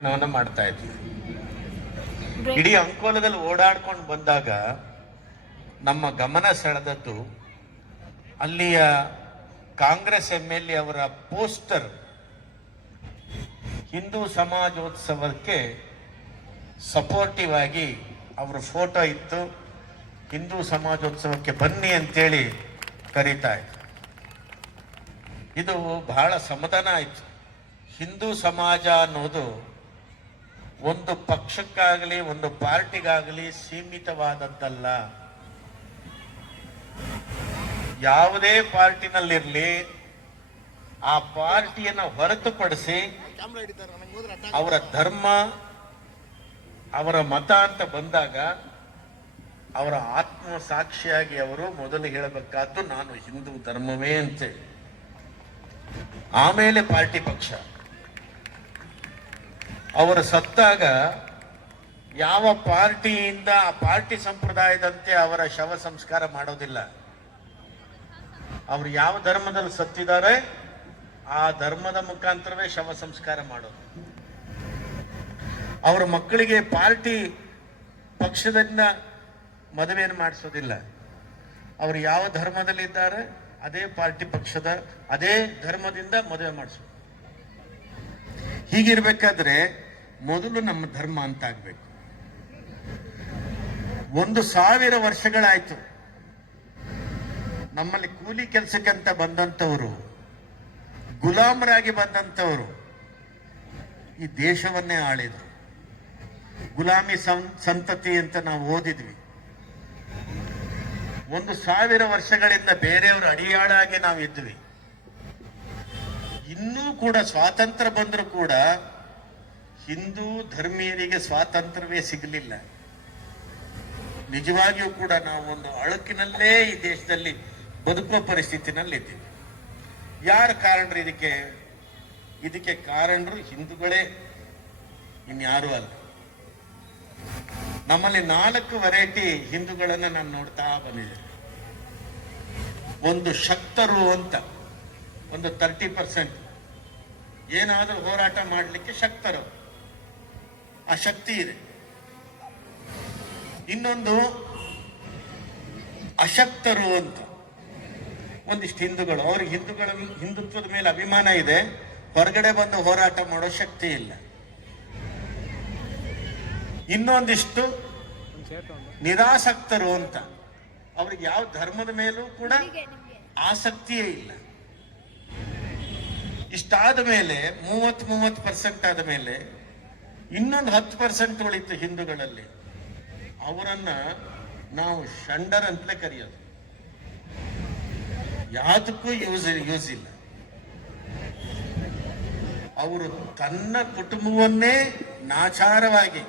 ಮಾಡ್ತಾ ಇದ್ವಿ. ಇಡೀ ಅಂಕೋಲದಲ್ಲಿ ಓಡಾಡ್ಕೊಂಡು ಬಂದಾಗ ನಮ್ಮ ಗಮನ ಸೆಳೆದದ್ದು ಅಲ್ಲಿಯ ಕಾಂಗ್ರೆಸ್ MLA ಅವರ ಪೋಸ್ಟರ್ ಹಿಂದೂ ಸಮಾಜೋತ್ಸವಕ್ಕೆ ಸಪೋರ್ಟಿವ್ ಆಗಿ ಅವರ ಫೋಟೋ ಇತ್ತು. ಹಿಂದೂ ಸಮಾಜೋತ್ಸವಕ್ಕೆ ಬನ್ನಿ ಅಂತೇಳಿ ಕರೀತಾ ಇತ್ತು. ಇದು ಬಹಳ ಸಮಾಧಾನ ಆಯಿತು. ಹಿಂದೂ ಸಮಾಜ ಅನ್ನೋದು ಒಂದು ಪಕ್ಷಕ್ಕಾಗಲಿ ಒಂದು ಪಾರ್ಟಿಗಾಗಲಿ ಸೀಮಿತವಾದದ್ದಲ್ಲ. ಯಾವುದೇ ಪಾರ್ಟಿನಲ್ಲಿರಲಿ ಆ ಪಾರ್ಟಿಯನ್ನು ಹೊರತುಪಡಿಸಿ ಅವರ ಧರ್ಮ ಅವರ ಮತ ಅಂತ ಬಂದಾಗ ಅವರ ಆತ್ಮ ಸಾಕ್ಷಿಯಾಗಿ ಅವರು ಮೊದಲು ಹೇಳಬೇಕಾದ್ದು ನಾನು ಹಿಂದೂ ಧರ್ಮವೇ ಅಂತೇಳಿ, ಆಮೇಲೆ ಪಾರ್ಟಿ ಪಕ್ಷ. ಅವರು ಸತ್ತಾಗ ಯಾವ ಪಾರ್ಟಿಯಿಂದ ಆ ಪಾರ್ಟಿ ಸಂಪ್ರದಾಯದಂತೆ ಅವರ ಶವ ಸಂಸ್ಕಾರ ಮಾಡೋದಿಲ್ಲ. ಅವರು ಯಾವ ಧರ್ಮದಲ್ಲಿ ಸತ್ತಿದ್ದಾರೆ ಆ ಧರ್ಮದ ಮುಖಾಂತರವೇ ಶವ ಸಂಸ್ಕಾರ ಮಾಡೋದು. ಅವರ ಮಕ್ಕಳಿಗೆ ಪಾರ್ಟಿ ಪಕ್ಷದಿಂದ ಮದುವೆಯನ್ನು ಮಾಡಿಸೋದಿಲ್ಲ. ಅವರು ಯಾವ ಧರ್ಮದಲ್ಲಿದ್ದಾರೆ ಅದೇ ಪಾರ್ಟಿ ಪಕ್ಷದ ಅದೇ ಧರ್ಮದಿಂದ ಮದುವೆ ಮಾಡಿಸೋದು. ಹೀಗಿರ್ಬೇಕಾದ್ರೆ ಮೊದಲು ನಮ್ಮ ಧರ್ಮ ಅಂತ ಆಗ್ಬೇಕು. 1000 ವರ್ಷಗಳಾಯ್ತು ನಮ್ಮಲ್ಲಿ ಕೂಲಿ ಕೆಲಸಕ್ಕಂತ ಬಂದಂಥವರು, ಗುಲಾಮರಾಗಿ ಬಂದಂಥವರು ಈ ದೇಶವನ್ನೇ ಆಳಿದ್ರು. ಗುಲಾಮಿ ಸಂತತಿ ಅಂತ ನಾವು ಓದಿದ್ವಿ. 1000 ವರ್ಷಗಳಿಂದ ಬೇರೆಯವರು ಅಡಿಯಾಳಾಗಿ ನಾವು ಇದ್ವಿ. ಇನ್ನೂ ಕೂಡ ಸ್ವಾತಂತ್ರ್ಯ ಬಂದರೂ ಕೂಡ ಹಿಂದೂ ಧರ್ಮೀಯರಿಗೆ ಸ್ವಾತಂತ್ರ್ಯವೇ ಸಿಗಲಿಲ್ಲ. ನಿಜವಾಗಿಯೂ ಕೂಡ ನಾವು ಒಂದು ಅಳುಕಿನಲ್ಲೇ ಈ ದೇಶದಲ್ಲಿ ಬದುಕುವ ಪರಿಸ್ಥಿತಿನಲ್ಲಿದ್ದೀವಿ. ಯಾರು ಕಾರಣರು ಇದಕ್ಕೆ ಕಾರಣರು ಹಿಂದೂಗಳೇ, ಇನ್ಯಾರೂ ಅಲ್ಲ. ನಮ್ಮಲ್ಲಿ 4 ವೆರೈಟಿ ಹಿಂದೂಗಳನ್ನ ನಾನು ನೋಡ್ತಾ ಬಂದಿದ್ದೇನೆ. ಒಂದು ಶಕ್ತರು ಅಂತ, ಒಂದು 30% ಏನಾದರೂ ಹೋರಾಟ ಮಾಡಲಿಕ್ಕೆ ಶಕ್ತರು, ಆ ಶಕ್ತಿ ಇದೆ. ಇನ್ನೊಂದು ಅಶಕ್ತರು ಅಂತ ಒಂದಿಷ್ಟು ಹಿಂದೂಗಳು, ಅವ್ರಿಗೆ ಹಿಂದುತ್ವದ ಮೇಲೆ ಅಭಿಮಾನ ಇದೆ, ಹೊರಗಡೆ ಬಂದು ಹೋರಾಟ ಮಾಡೋ ಶಕ್ತಿ ಇಲ್ಲ. ಇನ್ನೊಂದಿಷ್ಟು ನಿರಾಸಕ್ತರು ಅಂತ, ಅವ್ರಿಗೆ ಯಾವ ಧರ್ಮದ ಮೇಲೂ ಕೂಡ ಆಸಕ್ತಿಯೇ ಇಲ್ಲ. ಇಷ್ಟಾದ ಮೇಲೆ 30% ಆದ ಮೇಲೆ ಇನ್ನೊಂದು 10% ಉಳಿತು ಹಿಂದೂಗಳಲ್ಲಿ. ಅವರನ್ನ ನಾವು ಷಂಡರ್ ಅಂತಲೇ ಕರೆಯೋದು. ಯಾವುದಕ್ಕೂ ಯೂಸ್ ಇಲ್ಲ. ಅವರು ತನ್ನ ಕುಟುಂಬವನ್ನೇ ನಾಚಾರವಾಗಿ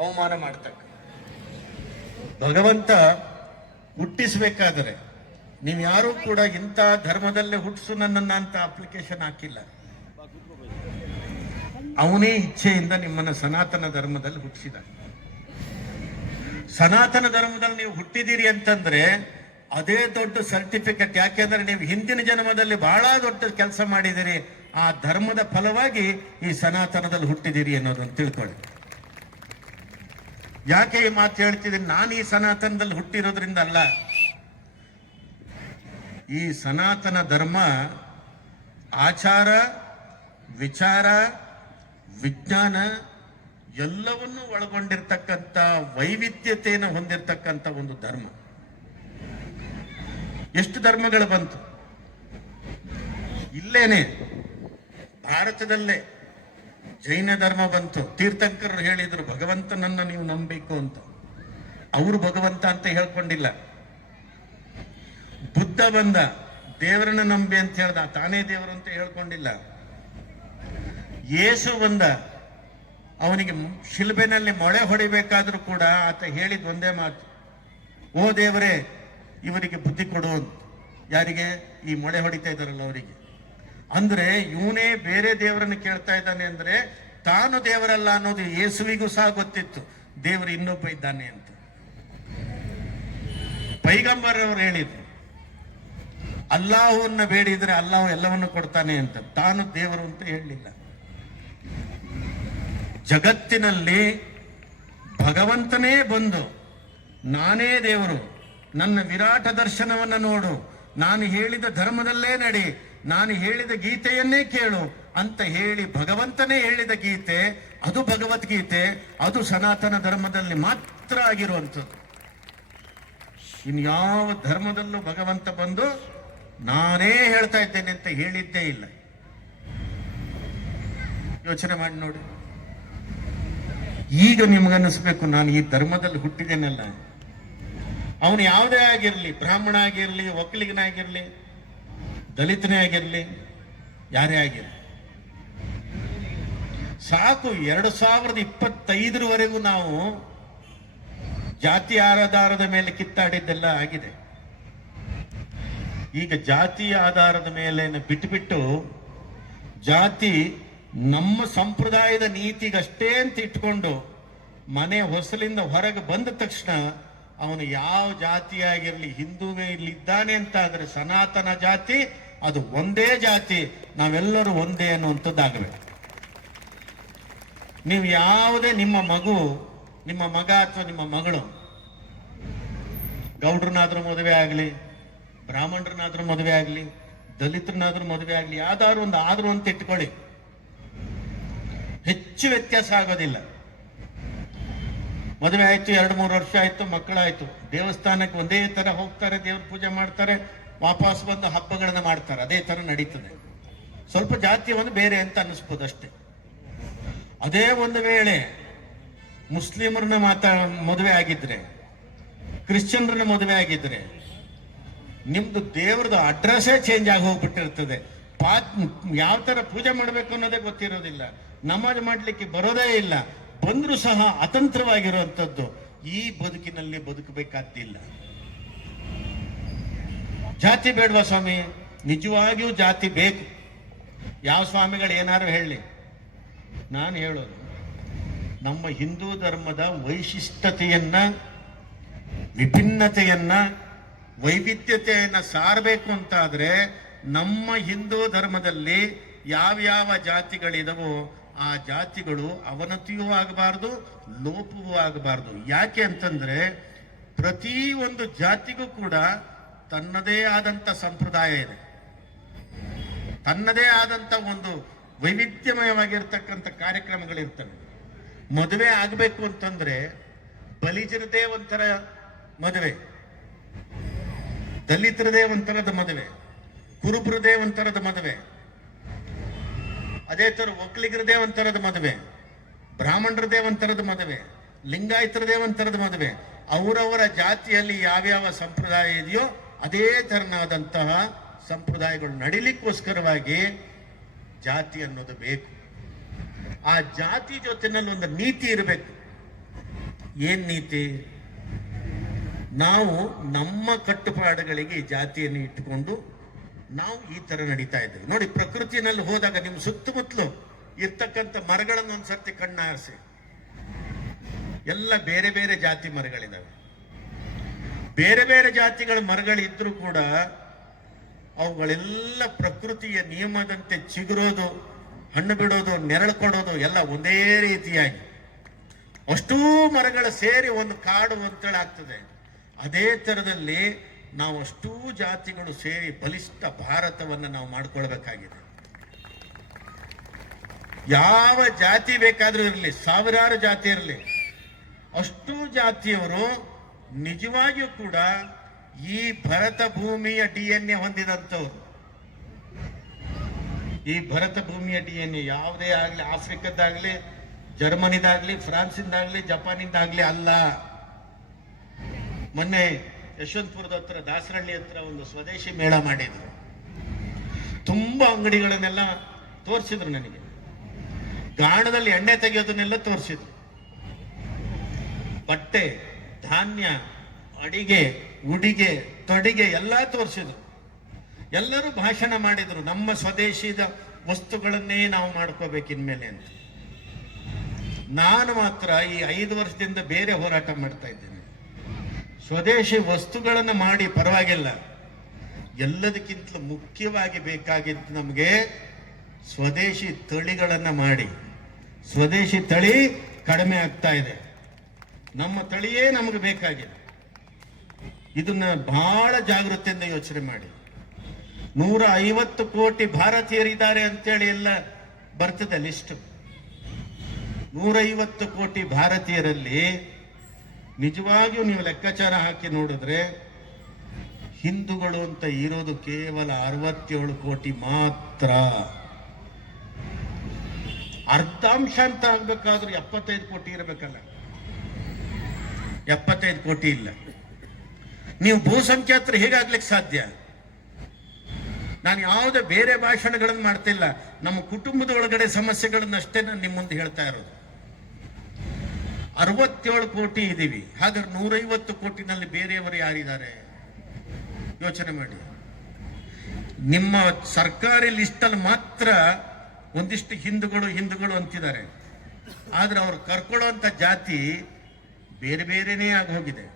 ಅವಮಾನ ಮಾಡ್ತಕ್ಕ. ಭಗವಂತ ಹುಟ್ಟಿಸ್ಬೇಕಾದರೆ ನೀವು ಯಾರೂ ಕೂಡ ಇಂಥ ಧರ್ಮದಲ್ಲೇ ಹುಟ್ಟಿಸು ನನ್ನನ್ನ ಅಂತ ಅಪ್ಲಿಕೇಶನ್ ಹಾಕಿಲ್ಲ. ಅವನೇ ಇಚ್ಛೆಯಿಂದ ನಿಮ್ಮನ್ನ ಸನಾತನ ಧರ್ಮದಲ್ಲಿ ಹುಟ್ಟಿಸಿದ. ಸನಾತನ ಧರ್ಮದಲ್ಲಿ ನೀವು ಹುಟ್ಟಿದ್ದೀರಿ ಅಂತಂದ್ರೆ ಅದೇ ದೊಡ್ಡ ಸರ್ಟಿಫಿಕೇಟ್. ಯಾಕೆಂದ್ರೆ ನೀವು ಹಿಂದಿನ ಜನ್ಮದಲ್ಲಿ ಬಹಳ ದೊಡ್ಡ ಕೆಲಸ ಮಾಡಿದಿರಿ, ಆ ಧರ್ಮದ ಫಲವಾಗಿ ಈ ಸನಾತನದಲ್ಲಿ ಹುಟ್ಟಿದಿರಿ ಅನ್ನೋದನ್ನು ತಿಳ್ಕೊಳ್ಳಿ. ಯಾಕೆ ಈ ಮಾತು ಹೇಳ್ತಿದ್ದೀನಿ? ನಾನು ಈ ಸನಾತನದಲ್ಲಿ ಹುಟ್ಟಿರೋದ್ರಿಂದ ಅಲ್ಲ. ಈ ಸನಾತನ ಧರ್ಮ ಆಚಾರ, ವಿಚಾರ, ವಿಜ್ಞಾನ ಎಲ್ಲವನ್ನೂ ಒಳಗೊಂಡಿರ್ತಕ್ಕಂಥ ವೈವಿಧ್ಯತೆಯನ್ನು ಹೊಂದಿರತಕ್ಕಂಥ ಒಂದು ಧರ್ಮ. ಎಷ್ಟು ಧರ್ಮಗಳು ಬಂತು ಇಲ್ಲೇನೆ, ಭಾರತದಲ್ಲೇ ಜೈನ ಧರ್ಮ ಬಂತು. ತೀರ್ಥಂಕರರು ಹೇಳಿದ್ರು ಭಗವಂತನನ್ನ ನೀವು ನಂಬಬೇಕು ಅಂತ. ಅವರು ಭಗವಂತ ಅಂತ ಹೇಳ್ಕೊಂಡಿಲ್ಲ. ಬುದ್ಧ ಬಂದ, ದೇವರನ್ನ ನಂಬಿ ಅಂತ ಹೇಳ್ದ, ತಾನೇ ದೇವರು ಅಂತ ಹೇಳ್ಕೊಂಡಿಲ್ಲ. ಯೇಸು ಬಂದ, ಅವನಿಗೆ ಶಿಲ್ಬೆನಲ್ಲಿ ಮೊಳೆ ಹೊಡಿಬೇಕಾದ್ರೂ ಕೂಡ ಆತ ಹೇಳಿದ ಒಂದೇ ಮಾತು, ಓ ದೇವರೇ ಇವರಿಗೆ ಬುದ್ಧಿ ಕೊಡು ಅಂತ. ಯಾರಿಗೆ? ಈ ಮೊಳೆ ಹೊಡಿತಾ ಇದ್ದಾರಲ್ಲ ಅವರಿಗೆ. ಅಂದ್ರೆ ಇವನೇ ಬೇರೆ ದೇವರನ್ನು ಕೇಳ್ತಾ ಇದ್ದಾನೆ ಅಂದ್ರೆ ತಾನು ದೇವರಲ್ಲ ಅನ್ನೋದು ಯೇಸುವಿಗೂ ಸಹ ಗೊತ್ತಿತ್ತು. ದೇವರು ಇನ್ನೊಬ್ಬ ಇದ್ದಾನೆ ಅಂತ. ಪೈಗಂಬರ್ ಅವರು ಹೇಳಿದ್ರು, ಅಲ್ಲಾಹವನ್ನ ಬೇಡಿದ್ರೆ ಅಲ್ಲಾಹು ಎಲ್ಲವನ್ನು ಕೊಡ್ತಾನೆ ಅಂತ. ತಾನು ದೇವರು ಅಂತ ಹೇಳಲಿಲ್ಲ. ಜಗತ್ತಿನಲ್ಲಿ ಭಗವಂತನೇ ಬಂದು ನಾನೇ ದೇವರು, ನನ್ನ ವಿರಾಟ ದರ್ಶನವನ್ನು ನೋಡು, ನಾನು ಹೇಳಿದ ಧರ್ಮದಲ್ಲೇ ನಡಿ, ನಾನು ಹೇಳಿದ ಗೀತೆಯನ್ನೇ ಕೇಳು ಅಂತ ಹೇಳಿ ಭಗವಂತನೇ ಹೇಳಿದ ಗೀತೆ, ಅದು ಭಗವದ್ಗೀತೆ, ಅದು ಸನಾತನ ಧರ್ಮದಲ್ಲಿ ಮಾತ್ರ ಆಗಿರುವಂಥದ್ದು. ಇನ್ಯಾವ ಧರ್ಮದಲ್ಲೂ ಭಗವಂತ ಬಂದು ನಾನೇ ಹೇಳ್ತಾ ಇದ್ದೇನೆ ಅಂತ ಹೇಳಿದ್ದೇ ಇಲ್ಲ. ಯೋಚನೆ ಮಾಡಿ ನೋಡಿ. ಈಗ ನಿಮ್ಗನ್ನಿಸ್ಬೇಕು ನಾನು ಈ ಧರ್ಮದಲ್ಲಿ ಹುಟ್ಟಿದ್ದೇನಲ್ಲ. ಅವನು ಯಾವುದೇ ಆಗಿರಲಿ, ಬ್ರಾಹ್ಮಣ ಆಗಿರಲಿ, ಒಕ್ಕಲಿಗನಾಗಿರಲಿ, ದಲಿತನೇ ಆಗಿರಲಿ, ಯಾರೇ ಆಗಿರಲಿ, ಸಾಕು 2025 ನಾವು ಜಾತಿ ಆಧಾರದ ಮೇಲೆ ಕಿತ್ತಾಡಿದ್ದೆಲ್ಲ ಆಗಿದೆ. ಈಗ ಜಾತಿ ಆಧಾರದ ಮೇಲೆ ಬಿಟ್ಟು ಜಾತಿ ನಮ್ಮ ಸಂಪ್ರದಾಯದ ನೀತಿಗಷ್ಟೇ ಅಂತ ಇಟ್ಕೊಂಡು ಮನೆ ಹೊಸಲಿಂದ ಹೊರಗೆ ಬಂದ ತಕ್ಷಣ ಅವನು ಯಾವ ಜಾತಿಯಾಗಿರ್ಲಿ, ಹಿಂದೂವೇ ಇದ್ದಾನೆ ಅಂತ ಆದ್ರೆ ಸನಾತನ ಜಾತಿ ಅದು ಒಂದೇ ಜಾತಿ, ನಾವೆಲ್ಲರೂ ಒಂದೇ ಅನ್ನುವಂಥದ್ದಾಗಬೇಕು. ನೀವು ಯಾವುದೇ ನಿಮ್ಮ ಮಗ ಅಥವಾ ನಿಮ್ಮ ಮಗಳು ಗೌಡ್ರನಾದ್ರೂ ಮದುವೆ ಆಗಲಿ, ಬ್ರಾಹ್ಮಣರನ್ನಾದ್ರೂ ಮದುವೆ ಆಗಲಿ, ದಲಿತರನ್ನಾದ್ರೂ ಮದುವೆ ಆಗಲಿ, ಯಾವ್ದಾದ್ರು ಒಂದು ಆದ್ರೂ ಅಂತ ಇಟ್ಕೊಳ್ಳಿ, ಹೆಚ್ಚು ವ್ಯತ್ಯಾಸ ಆಗೋದಿಲ್ಲ. ಮದುವೆ ಆಯ್ತು, 2-3 ವರ್ಷ ಆಯ್ತು, ಮಕ್ಕಳಾಯ್ತು, ದೇವಸ್ಥಾನಕ್ಕೆ ಒಂದೇ ತರ ಹೋಗ್ತಾರೆ, ದೇವ್ರ ಪೂಜೆ ಮಾಡ್ತಾರೆ, ವಾಪಸ್ ಬಂದು ಹಬ್ಬಗಳನ್ನ ಮಾಡ್ತಾರೆ, ಅದೇ ತರ ನಡೀತದೆ. ಸ್ವಲ್ಪ ಜಾತಿ ಒಂದು ಬೇರೆ ಅಂತ ಅನ್ನಿಸ್ಬೋದು ಅಷ್ಟೇ. ಅದೇ ಒಂದು ವೇಳೆ ಮುಸ್ಲಿಮರನ್ನ ಮದುವೆ ಆಗಿದ್ರೆ, ಕ್ರಿಶ್ಚಿಯನ್ರನ್ನ ಮದುವೆ ಆಗಿದ್ರೆ, ನಿಮ್ದು ದೇವ್ರದ್ದು ಅಡ್ರೆಸ್ಸೇ ಚೇಂಜ್ ಆಗಿ ಹೋಗ್ಬಿಟ್ಟಿರ್ತದೆ. ಯಾವ ತರ ಪೂಜೆ ಮಾಡಬೇಕು ಅನ್ನೋದೇ ಗೊತ್ತಿರೋದಿಲ್ಲ, ನಮಾಜ್ ಮಾಡ್ಲಿಕ್ಕೆ ಬರೋದೇ ಇಲ್ಲ, ಬಂದ್ರೂ ಸಹ ಅತಂತ್ರವಾಗಿರುವಂಥದ್ದು. ಈ ಬದುಕಿನಲ್ಲಿ ಬದುಕಬೇಕಾದ್ದಿಲ್ಲ. ಜಾತಿ ಬೇಡವಾ ಸ್ವಾಮಿ? ನಿಜವಾಗಿಯೂ ಜಾತಿ ಬೇಕು. ಯಾವ ಸ್ವಾಮಿಗಳು ಏನಾರು ಹೇಳಿ, ನಾನು ಹೇಳೋದು ನಮ್ಮ ಹಿಂದೂ ಧರ್ಮದ ವೈಶಿಷ್ಟ್ಯತೆಯನ್ನ, ವಿಭಿನ್ನತೆಯನ್ನ, ವೈವಿಧ್ಯತೆಯನ್ನ ಸಾರಬೇಕು ಅಂತಾದ್ರೆ ನಮ್ಮ ಹಿಂದೂ ಧರ್ಮದಲ್ಲಿ ಯಾವ್ಯಾವ ಜಾತಿಗಳಿದವೋ ಆ ಜಾತಿಗಳು ಅವನತಿಯೂ ಆಗಬಾರ್ದು, ಲೋಪವೂ ಆಗಬಾರ್ದು. ಯಾಕೆ ಅಂತಂದ್ರೆ ಪ್ರತಿ ಒಂದು ಜಾತಿಗೂ ಕೂಡ ತನ್ನದೇ ಆದಂತ ಸಂಪ್ರದಾಯ ಇದೆ, ತನ್ನದೇ ಆದಂತ ಒಂದು ವೈವಿಧ್ಯಮಯವಾಗಿರ್ತಕ್ಕಂಥ ಕಾರ್ಯಕ್ರಮಗಳಿರ್ತವೆ. ಮದುವೆ ಆಗಬೇಕು ಅಂತಂದ್ರೆ ಬಲಿಜರದೇ ಒಂಥರ ಮದುವೆ, ದಲಿತರದೇ ಒಂಥರದ ಮದುವೆ, ಕುರುಬರದೇ ಒಂಥರದ ಮದುವೆ, ಅದೇ ತರ ಒಕ್ಕಲಿಗರದೇ ಒಂಥರದ ಮದುವೆ, ಬ್ರಾಹ್ಮಣರದೇ ಒಂಥರದ ಮದುವೆ, ಲಿಂಗಾಯತರದೇ ಒಂಥರದ ಮದುವೆ. ಅವರವರ ಜಾತಿಯಲ್ಲಿ ಯಾವ್ಯಾವ ಸಂಪ್ರದಾಯ ಇದೆಯೋ ಅದೇ ತರನಾದಂತಹ ಸಂಪ್ರದಾಯಗಳು ನಡಿಲಿಕ್ಕೋಸ್ಕರವಾಗಿ ಜಾತಿ ಅನ್ನೋದು ಬೇಕು. ಆ ಜಾತಿ ಜೊತೆನಲ್ಲಿ ಒಂದು ನೀತಿ ಇರಬೇಕು. ಏನ್ ನೀತಿ? ನಾವು ನಮ್ಮ ಕಟ್ಟುಪಾಡುಗಳಿಗೆ ಜಾತಿಯನ್ನು ಇಟ್ಟುಕೊಂಡು ನಾವು ಈ ತರ ನಡೀತಾ ಇದ್ದೇವೆ. ನೋಡಿ, ಪ್ರಕೃತಿನಲ್ಲಿ ಹೋದಾಗ ನಿಮ್ಮ ಸುತ್ತಮುತ್ತಲು ಇರ್ತಕ್ಕಂಥ ಮರಗಳನ್ನು ಒಂದ್ಸರ್ತಿ ಕಣ್ಣಾರಿಸಿ, ಎಲ್ಲ ಬೇರೆ ಬೇರೆ ಜಾತಿ ಮರಗಳಿದಾವೆ. ಬೇರೆ ಬೇರೆ ಜಾತಿಗಳ ಮರಗಳಿದ್ರೂ ಕೂಡ ಅವುಗಳೆಲ್ಲ ಪ್ರಕೃತಿಯ ನಿಯಮದಂತೆ ಚಿಗುರೋದು, ಹಣ್ಣು ಬಿಡೋದು, ನೆರಳು ಕೊಡೋದು ಎಲ್ಲ ಒಂದೇ ರೀತಿಯಾಗಿ ಅಷ್ಟೂ ಮರಗಳ ಸೇರಿ ಒಂದು ಕಾಡು ಅಂತೇಳಾಗ್ತದೆ. ಅದೇ ತರದಲ್ಲಿ ನಾವು ಅಷ್ಟೂ ಜಾತಿಗಳು ಸೇರಿ ಬಲಿಷ್ಠ ಭಾರತವನ್ನು ನಾವು ಮಾಡ್ಕೊಳ್ಬೇಕಾಗಿದೆ. ಯಾವ ಜಾತಿ ಬೇಕಾದ್ರೂ ಇರಲಿ, ಸಾವಿರಾರು ಜಾತಿ ಇರಲಿ, ಅಷ್ಟೂ ಜಾತಿಯವರು ನಿಜವಾಗಿಯೂ ಕೂಡ ಈ ಭರತ ಭೂಮಿಯ DNA ಹೊಂದಿದಂಥವ್ರು. ಈ ಭರತ ಭೂಮಿಯ DNA ಯಾವುದೇ ಆಗ್ಲಿ, ಆಫ್ರಿಕದ್ದಾಗ್ಲಿ, ಜರ್ಮನಿದಾಗ್ಲಿ, ಫ್ರಾನ್ಸಿಂದಾಗ್ಲಿ, ಜಪಾನಿಂದಾಗ್ಲಿ ಅಲ್ಲ. ಮೊನ್ನೆ ಯಶವಂತಪುರದ ಹತ್ರ ದಾಸರಳ್ಳಿ ಹತ್ರ ಒಂದು ಸ್ವದೇಶಿ ಮೇಳ ಮಾಡಿದ್ರು. ತುಂಬಾ ಅಂಗಡಿಗಳನ್ನೆಲ್ಲ ತೋರಿಸಿದ್ರು ನನಗೆ. ಗಾಣದಲ್ಲಿ ಎಣ್ಣೆ ತೆಗೆಯೋದನ್ನೆಲ್ಲ ತೋರಿಸಿದ್ರು. ಬಟ್ಟೆ, ಧಾನ್ಯ, ಅಡಿಗೆ, ಉಡಿಗೆ, ತೊಡಿಗೆ ಎಲ್ಲ ತೋರಿಸಿದ್ರು. ಎಲ್ಲರೂ ಭಾಷಣ ಮಾಡಿದ್ರು, ನಮ್ಮ ಸ್ವದೇಶಿದ ವಸ್ತುಗಳನ್ನೇ ನಾವು ಮಾಡ್ಕೋಬೇಕಿನ್ಮೇಲೆ ಅಂತ. ನಾನು ಮಾತ್ರ ಈ 5 ವರ್ಷದಿಂದ ಬೇರೆ ಹೋರಾಟ ಮಾಡ್ತಾ ಇದ್ದೇನೆ. ಸ್ವದೇಶಿ ವಸ್ತುಗಳನ್ನು ಮಾಡಿ ಪರವಾಗಿಲ್ಲ, ಎಲ್ಲದಕ್ಕಿಂತಲೂ ಮುಖ್ಯವಾಗಿ ಬೇಕಾಗಿದ್ದು ನಮಗೆ ಸ್ವದೇಶಿ ತಳಿಗಳನ್ನು ಮಾಡಿ, ಸ್ವದೇಶಿ ತಳಿ ಕಡಿಮೆ ಆಗ್ತಾ ಇದೆ. ನಮ್ಮ ತಳಿಯೇ ನಮಗೆ ಬೇಕಾಗಿದೆ. ಇದನ್ನ ಬಹಳ ಜಾಗೃತಿಯಿಂದ ಯೋಚನೆ ಮಾಡಿ. 150 ಕೋಟಿ ಭಾರತೀಯರಿದ್ದಾರೆ ಅಂತೇಳಿ ಎಲ್ಲ ಬರ್ತದೆ ಲಿಸ್ಟ್. 150 ಕೋಟಿ ಭಾರತೀಯರಲ್ಲಿ ನಿಜವಾಗಿಯೂ ನೀವು ಲೆಕ್ಕಾಚಾರ ಹಾಕಿ ನೋಡಿದ್ರೆ ಹಿಂದೂಗಳು ಅಂತ ಇರೋದು ಕೇವಲ 67 ಕೋಟಿ ಮಾತ್ರ. ಅರ್ಧಾಂಶ ಅಂತ ಆಗ್ಬೇಕಾದ್ರೂ 75 ಕೋಟಿ ಇರಬೇಕಲ್ಲ. 75 ಕೋಟಿ ಇಲ್ಲ. ನೀವು ಬಹುಸಂಖ್ಯಾತರು ಹೇಗಾಗ್ಲಿಕ್ಕೆ ಸಾಧ್ಯ? ನಾನು ಯಾವುದೇ ಬೇರೆ ಭಾಷಣಗಳನ್ನು ಮಾಡ್ತಿಲ್ಲ. ನಮ್ಮ ಕುಟುಂಬದ ಒಳಗಡೆ ಸಮಸ್ಯೆಗಳನ್ನಷ್ಟೇ ನಾನು ನಿಮ್ಮ ಮುಂದೆ ಹೇಳ್ತಾ ಇರೋದು. 67 ಕೋಟಿ ಇದ್ದೀವಿ. ಹಾಗಾದ್ರೆ 150 ಕೋಟಿನಲ್ಲಿ ಬೇರೆಯವರು ಯಾರಿದ್ದಾರೆ ಯೋಚನೆ ಮಾಡಿ. ನಿಮ್ಮ ಸರ್ಕಾರಿ ಲಿಸ್ಟಲ್ಲಿ ಮಾತ್ರ ಒಂದಿಷ್ಟು ಹಿಂದೂಗಳು ಅಂತಿದ್ದಾರೆ. ಆದ್ರೆ ಅವ್ರು ಕರ್ಕೊಳ್ಳುವಂತ ಜಾತಿ ಬೇರೆ ಬೇರೆನೇ ಆಗಿ ಹೋಗಿದೆ.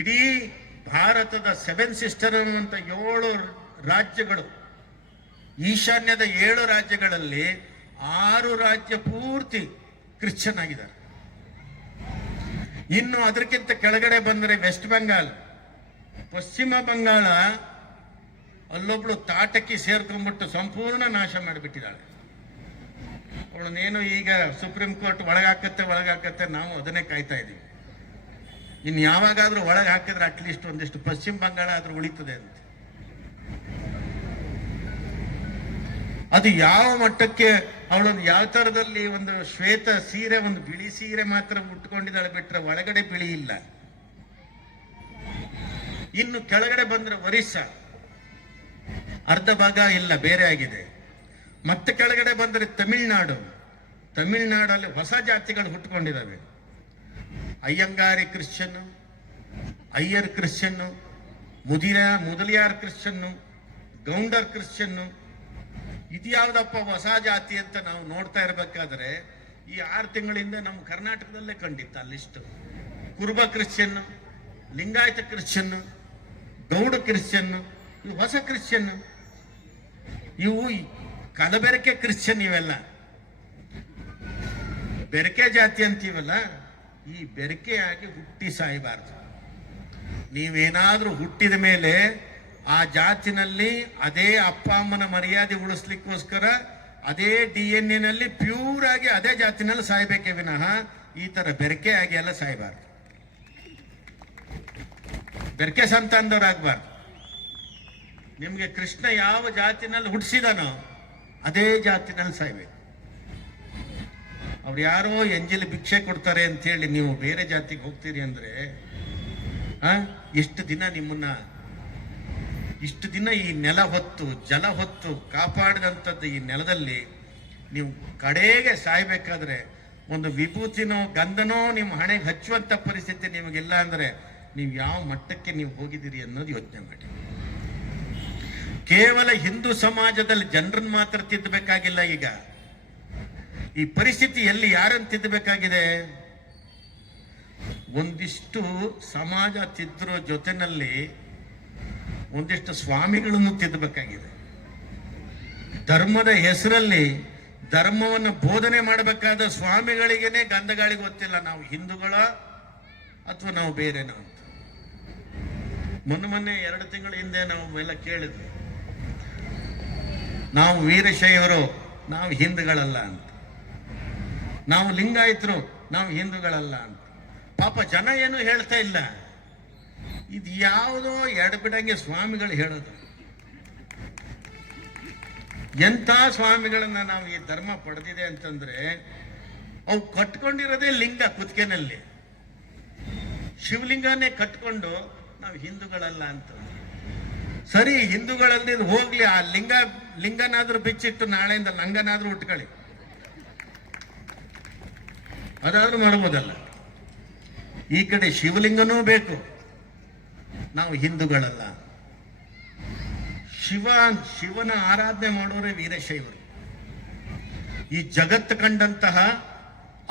ಇಡೀ ಭಾರತದ 7 ಸಿಸ್ಟರ್ ಅನ್ನುವಂತ 7 ರಾಜ್ಯಗಳು, ಈಶಾನ್ಯದ 7 ರಾಜ್ಯಗಳಲ್ಲಿ 6 ರಾಜ್ಯ ಪೂರ್ತಿ ಕ್ರಿಶ್ಚಿಯನ್ ಆಗಿದ್ದಾರೆ. ಇನ್ನು ಅದಕ್ಕಿಂತ ಕೆಳಗಡೆ ಬಂದರೆ ವೆಸ್ಟ್ ಬೆಂಗಾಲ್, ಪಶ್ಚಿಮ ಬಂಗಾಳ, ಅಲ್ಲೊಬ್ಳು ತಾಟಕಿ ಸೇರ್ಕೊಂಡ್ಬಿಟ್ಟು ಸಂಪೂರ್ಣ ನಾಶ ಮಾಡಿಬಿಟ್ಟಿದ್ದಾಳೆ. ಅವಳನ್ನೇನು ಈಗ ಸುಪ್ರೀಂ ಕೋರ್ಟ್ ಒಳಗಾಕತ್ತೆ, ನಾವು ಅದನ್ನೇ ಕಾಯ್ತಾ ಇದ್ದೀವಿ. ಇನ್ನು ಯಾವಾಗಾದ್ರೂ ಒಳಗೆ ಹಾಕಿದ್ರೆ ಅಟ್ಲೀಸ್ಟ್ ಒಂದಿಷ್ಟು ಪಶ್ಚಿಮ ಬಂಗಾಳ ಆದ್ರೂ ಉಳಿತದೆ ಅಂತ. ಅದು ಯಾವ ಮಟ್ಟಕ್ಕೆ ಅವಳೊಂದು ಯಾವ ತರದಲ್ಲಿ ಒಂದು ಶ್ವೇತ ಸೀರೆ, ಒಂದು ಬಿಳಿ ಸೀರೆ ಮಾತ್ರ ಉಟ್ಕೊಂಡಿದ್ದಾಳೆ ಬಿಟ್ರೆ ಒಳಗಡೆ ಬಿಳಿ ಇಲ್ಲ. ಇನ್ನು ಕೆಳಗಡೆ ಬಂದ್ರೆ ಒರಿಸ್ಸಾ ಅರ್ಧ ಭಾಗ ಇಲ್ಲ, ಬೇರೆ ಆಗಿದೆ. ಮತ್ತೆ ಕೆಳಗಡೆ ಬಂದರೆ ತಮಿಳ್ನಾಡಲ್ಲಿ ಹೊಸ ಜಾತಿಗಳು ಹುಟ್ಟುಕೊಂಡಿದ್ದಾವೆ. ಅಯ್ಯಂಗಾರಿ Christian, Iyer Christian, Mudaliar Christian, Gounder Christian. ಇದು ಯಾವ್ದಪ್ಪ ಹೊಸ ಜಾತಿ ಅಂತ ನಾವು ನೋಡ್ತಾ ಇರಬೇಕಾದ್ರೆ ಈ 6 ತಿಂಗಳಿಂದ ನಮ್ಮ ಕರ್ನಾಟಕದಲ್ಲೇ ಕಂಡಿತ್ತು ಆ ಲಿಸ್ಟ್. ಕುರುಬ Christian, Lingayat Christian, Gowda Christian, ಇವು ಹೊಸ ಕ್ರಿಶ್ಚಿಯನ್ನು. ಇವು ಕಲಬೆರಕೆ ಕ್ರಿಶ್ಚಿಯನ್. ಇವೆಲ್ಲ ಬೆರಕೆ ಜಾತಿ ಅಂತೀವಲ್ಲ, ಈ ಬೆರಕೆಯಾಗಿ ಹುಟ್ಟಿ ಸಾಯಬಾರದು. ನೀವೇನಾದ್ರೂ ಹುಟ್ಟಿದ ಮೇಲೆ ಆ ಜಾತಿನಲ್ಲಿ ಅದೇ ಅಪ್ಪ ಅಮ್ಮನ ಮರ್ಯಾದೆ ಉಳಿಸ್ಲಿಕ್ಕೋಸ್ಕರ ಅದೇ DNA ನಲ್ಲಿ ಪ್ಯೂರ್ ಆಗಿ ಅದೇ ಜಾತಿನಲ್ಲಿ ಸಾಯ್ಬೇಕೇ ವಿನಃ ಈ ತರ ಬೆರಕೆ ಆಗಿ ಎಲ್ಲ ಸಾಯಬಾರ್ದು. ಬೆರಕೆ ಸಂತಾನದವರಾಗಬಾರ್ದು. ನಿಮ್ಗೆ ಕೃಷ್ಣ ಯಾವ ಜಾತಿನಲ್ಲಿ ಹುಟ್ಟಿಸಿದಾನೋ ಅದೇ ಜಾತಿನಲ್ಲಿ ಸಾಯ್ಬೇಕು. ಅವ್ರು ಯಾರೋ ಎಂಜಲಿ ಭಿಕ್ಷೆ ಕೊಡ್ತಾರೆ ಅಂತ ಹೇಳಿ ನೀವು ಬೇರೆ ಜಾತಿಗೆ ಹೋಗ್ತೀರಿ ಅಂದ್ರೆ ಇಷ್ಟು ದಿನ ಈ ನೆಲ ಹೊತ್ತು ಜಲ ಹೊತ್ತು ಕಾಪಾಡಿದಂಥದ್ದು ಈ ನೆಲದಲ್ಲಿ ನೀವು ಕಡೆಗೆ ಸಾಯ್ಬೇಕಾದ್ರೆ ಒಂದು ವಿಭೂತಿನೋ ಗಂಧನೋ ನಿಮ್ಮ ಹಣೆಗೆ ಹಚ್ಚುವಂತ ಪರಿಸ್ಥಿತಿ ನಿಮಗಿಲ್ಲ ಅಂದ್ರೆ ನೀವು ಯಾವ ಮಟ್ಟಕ್ಕೆ ನೀವು ಹೋಗಿದ್ದೀರಿ ಅನ್ನೋದು ಯೋಚನೆ ಮಾಡಿ. ಕೇವಲ ಹಿಂದೂ ಸಮಾಜದಲ್ಲಿ ಜನರನ್ನು ಮಾತ್ರ ತಿದ್ದಬೇಕಾಗಿಲ್ಲ. ಈಗ ಈ ಪರಿಸ್ಥಿತಿ ಎಲ್ಲಿ ಯಾರನ್ನು ತಿದ್ದಬೇಕಾಗಿದೆ? ಒಂದಿಷ್ಟು ಸಮಾಜ ತಿದ್ದರೋ ಜೊತೆನಲ್ಲಿ ಒಂದಿಷ್ಟು ಸ್ವಾಮಿಗಳನ್ನು ತಿದ್ದಬೇಕಾಗಿದೆ. ಧರ್ಮದ ಹೆಸರಲ್ಲಿ ಧರ್ಮವನ್ನು ಬೋಧನೆ ಮಾಡಬೇಕಾದ ಸ್ವಾಮಿಗಳಿಗೇನೆ ಗಂಧಗಾಳಿ ಗೊತ್ತಿಲ್ಲ ನಾವು ಹಿಂದೂಗಳ ಅಥವಾ ನಾವು ಬೇರೆನೋ ಅಂತ. ಮೊನ್ನೆ 2 ತಿಂಗಳ ಹಿಂದೆ ನಾವು ಎಲ್ಲ ಕೇಳಿದ್ವಿ, ನಾವು ವೀರಶೈವರು, ನಾವು ಹಿಂದೂಗಳಲ್ಲ ಅಂತ. ನಾವು ಲಿಂಗಾಯತರು, ನಾವು ಹಿಂದೂಗಳಲ್ಲ ಅಂತ. ಪಾಪ ಜನ ಏನು ಹೇಳ್ತಾ ಇಲ್ಲ. ಇದು ಯಾವುದೋ ಎಡಬಿಡಂಗೆ ಸ್ವಾಮಿಗಳು ಹೇಳೋದು. ಎಂಥ ಸ್ವಾಮಿಗಳನ್ನ ನಾವು ಈ ಧರ್ಮ ಪಡೆದಿದೆ ಅಂತಂದ್ರೆ ಅವು ಕಟ್ಕೊಂಡಿರೋದೇ ಲಿಂಗ ಕುತ್ತಿಗೆನಲ್ಲಿ, ಶಿವಲಿಂಗನೇ ಕಟ್ಕೊಂಡು ನಾವು ಹಿಂದೂಗಳಲ್ಲ ಅಂತ. ಸರಿ, ಹಿಂದೂಗಳಲ್ಲಿ ಹೋಗ್ಲಿ, ಆ ಲಿಂಗನಾದ್ರೂ ಬಿಚ್ಚಿಟ್ಟು ನಾಳೆಯಿಂದ ಲಂಗನಾದ್ರೂ ಉಟ್ಕೊಳ್ಳಿ, ಅದಾದ್ರೂ ಮಾಡ್ಬೋದಲ್ಲ. ಈ ಕಡೆ ಶಿವಲಿಂಗನೂ ಬೇಕು, ನಾವು ಹಿಂದೂಗಳಲ್ಲ. ಶಿವನ ಆರಾಧನೆ ಮಾಡೋರೇ ವೀರಶೈವರು. ಈ ಜಗತ್ತು ಕಂಡಂತಹ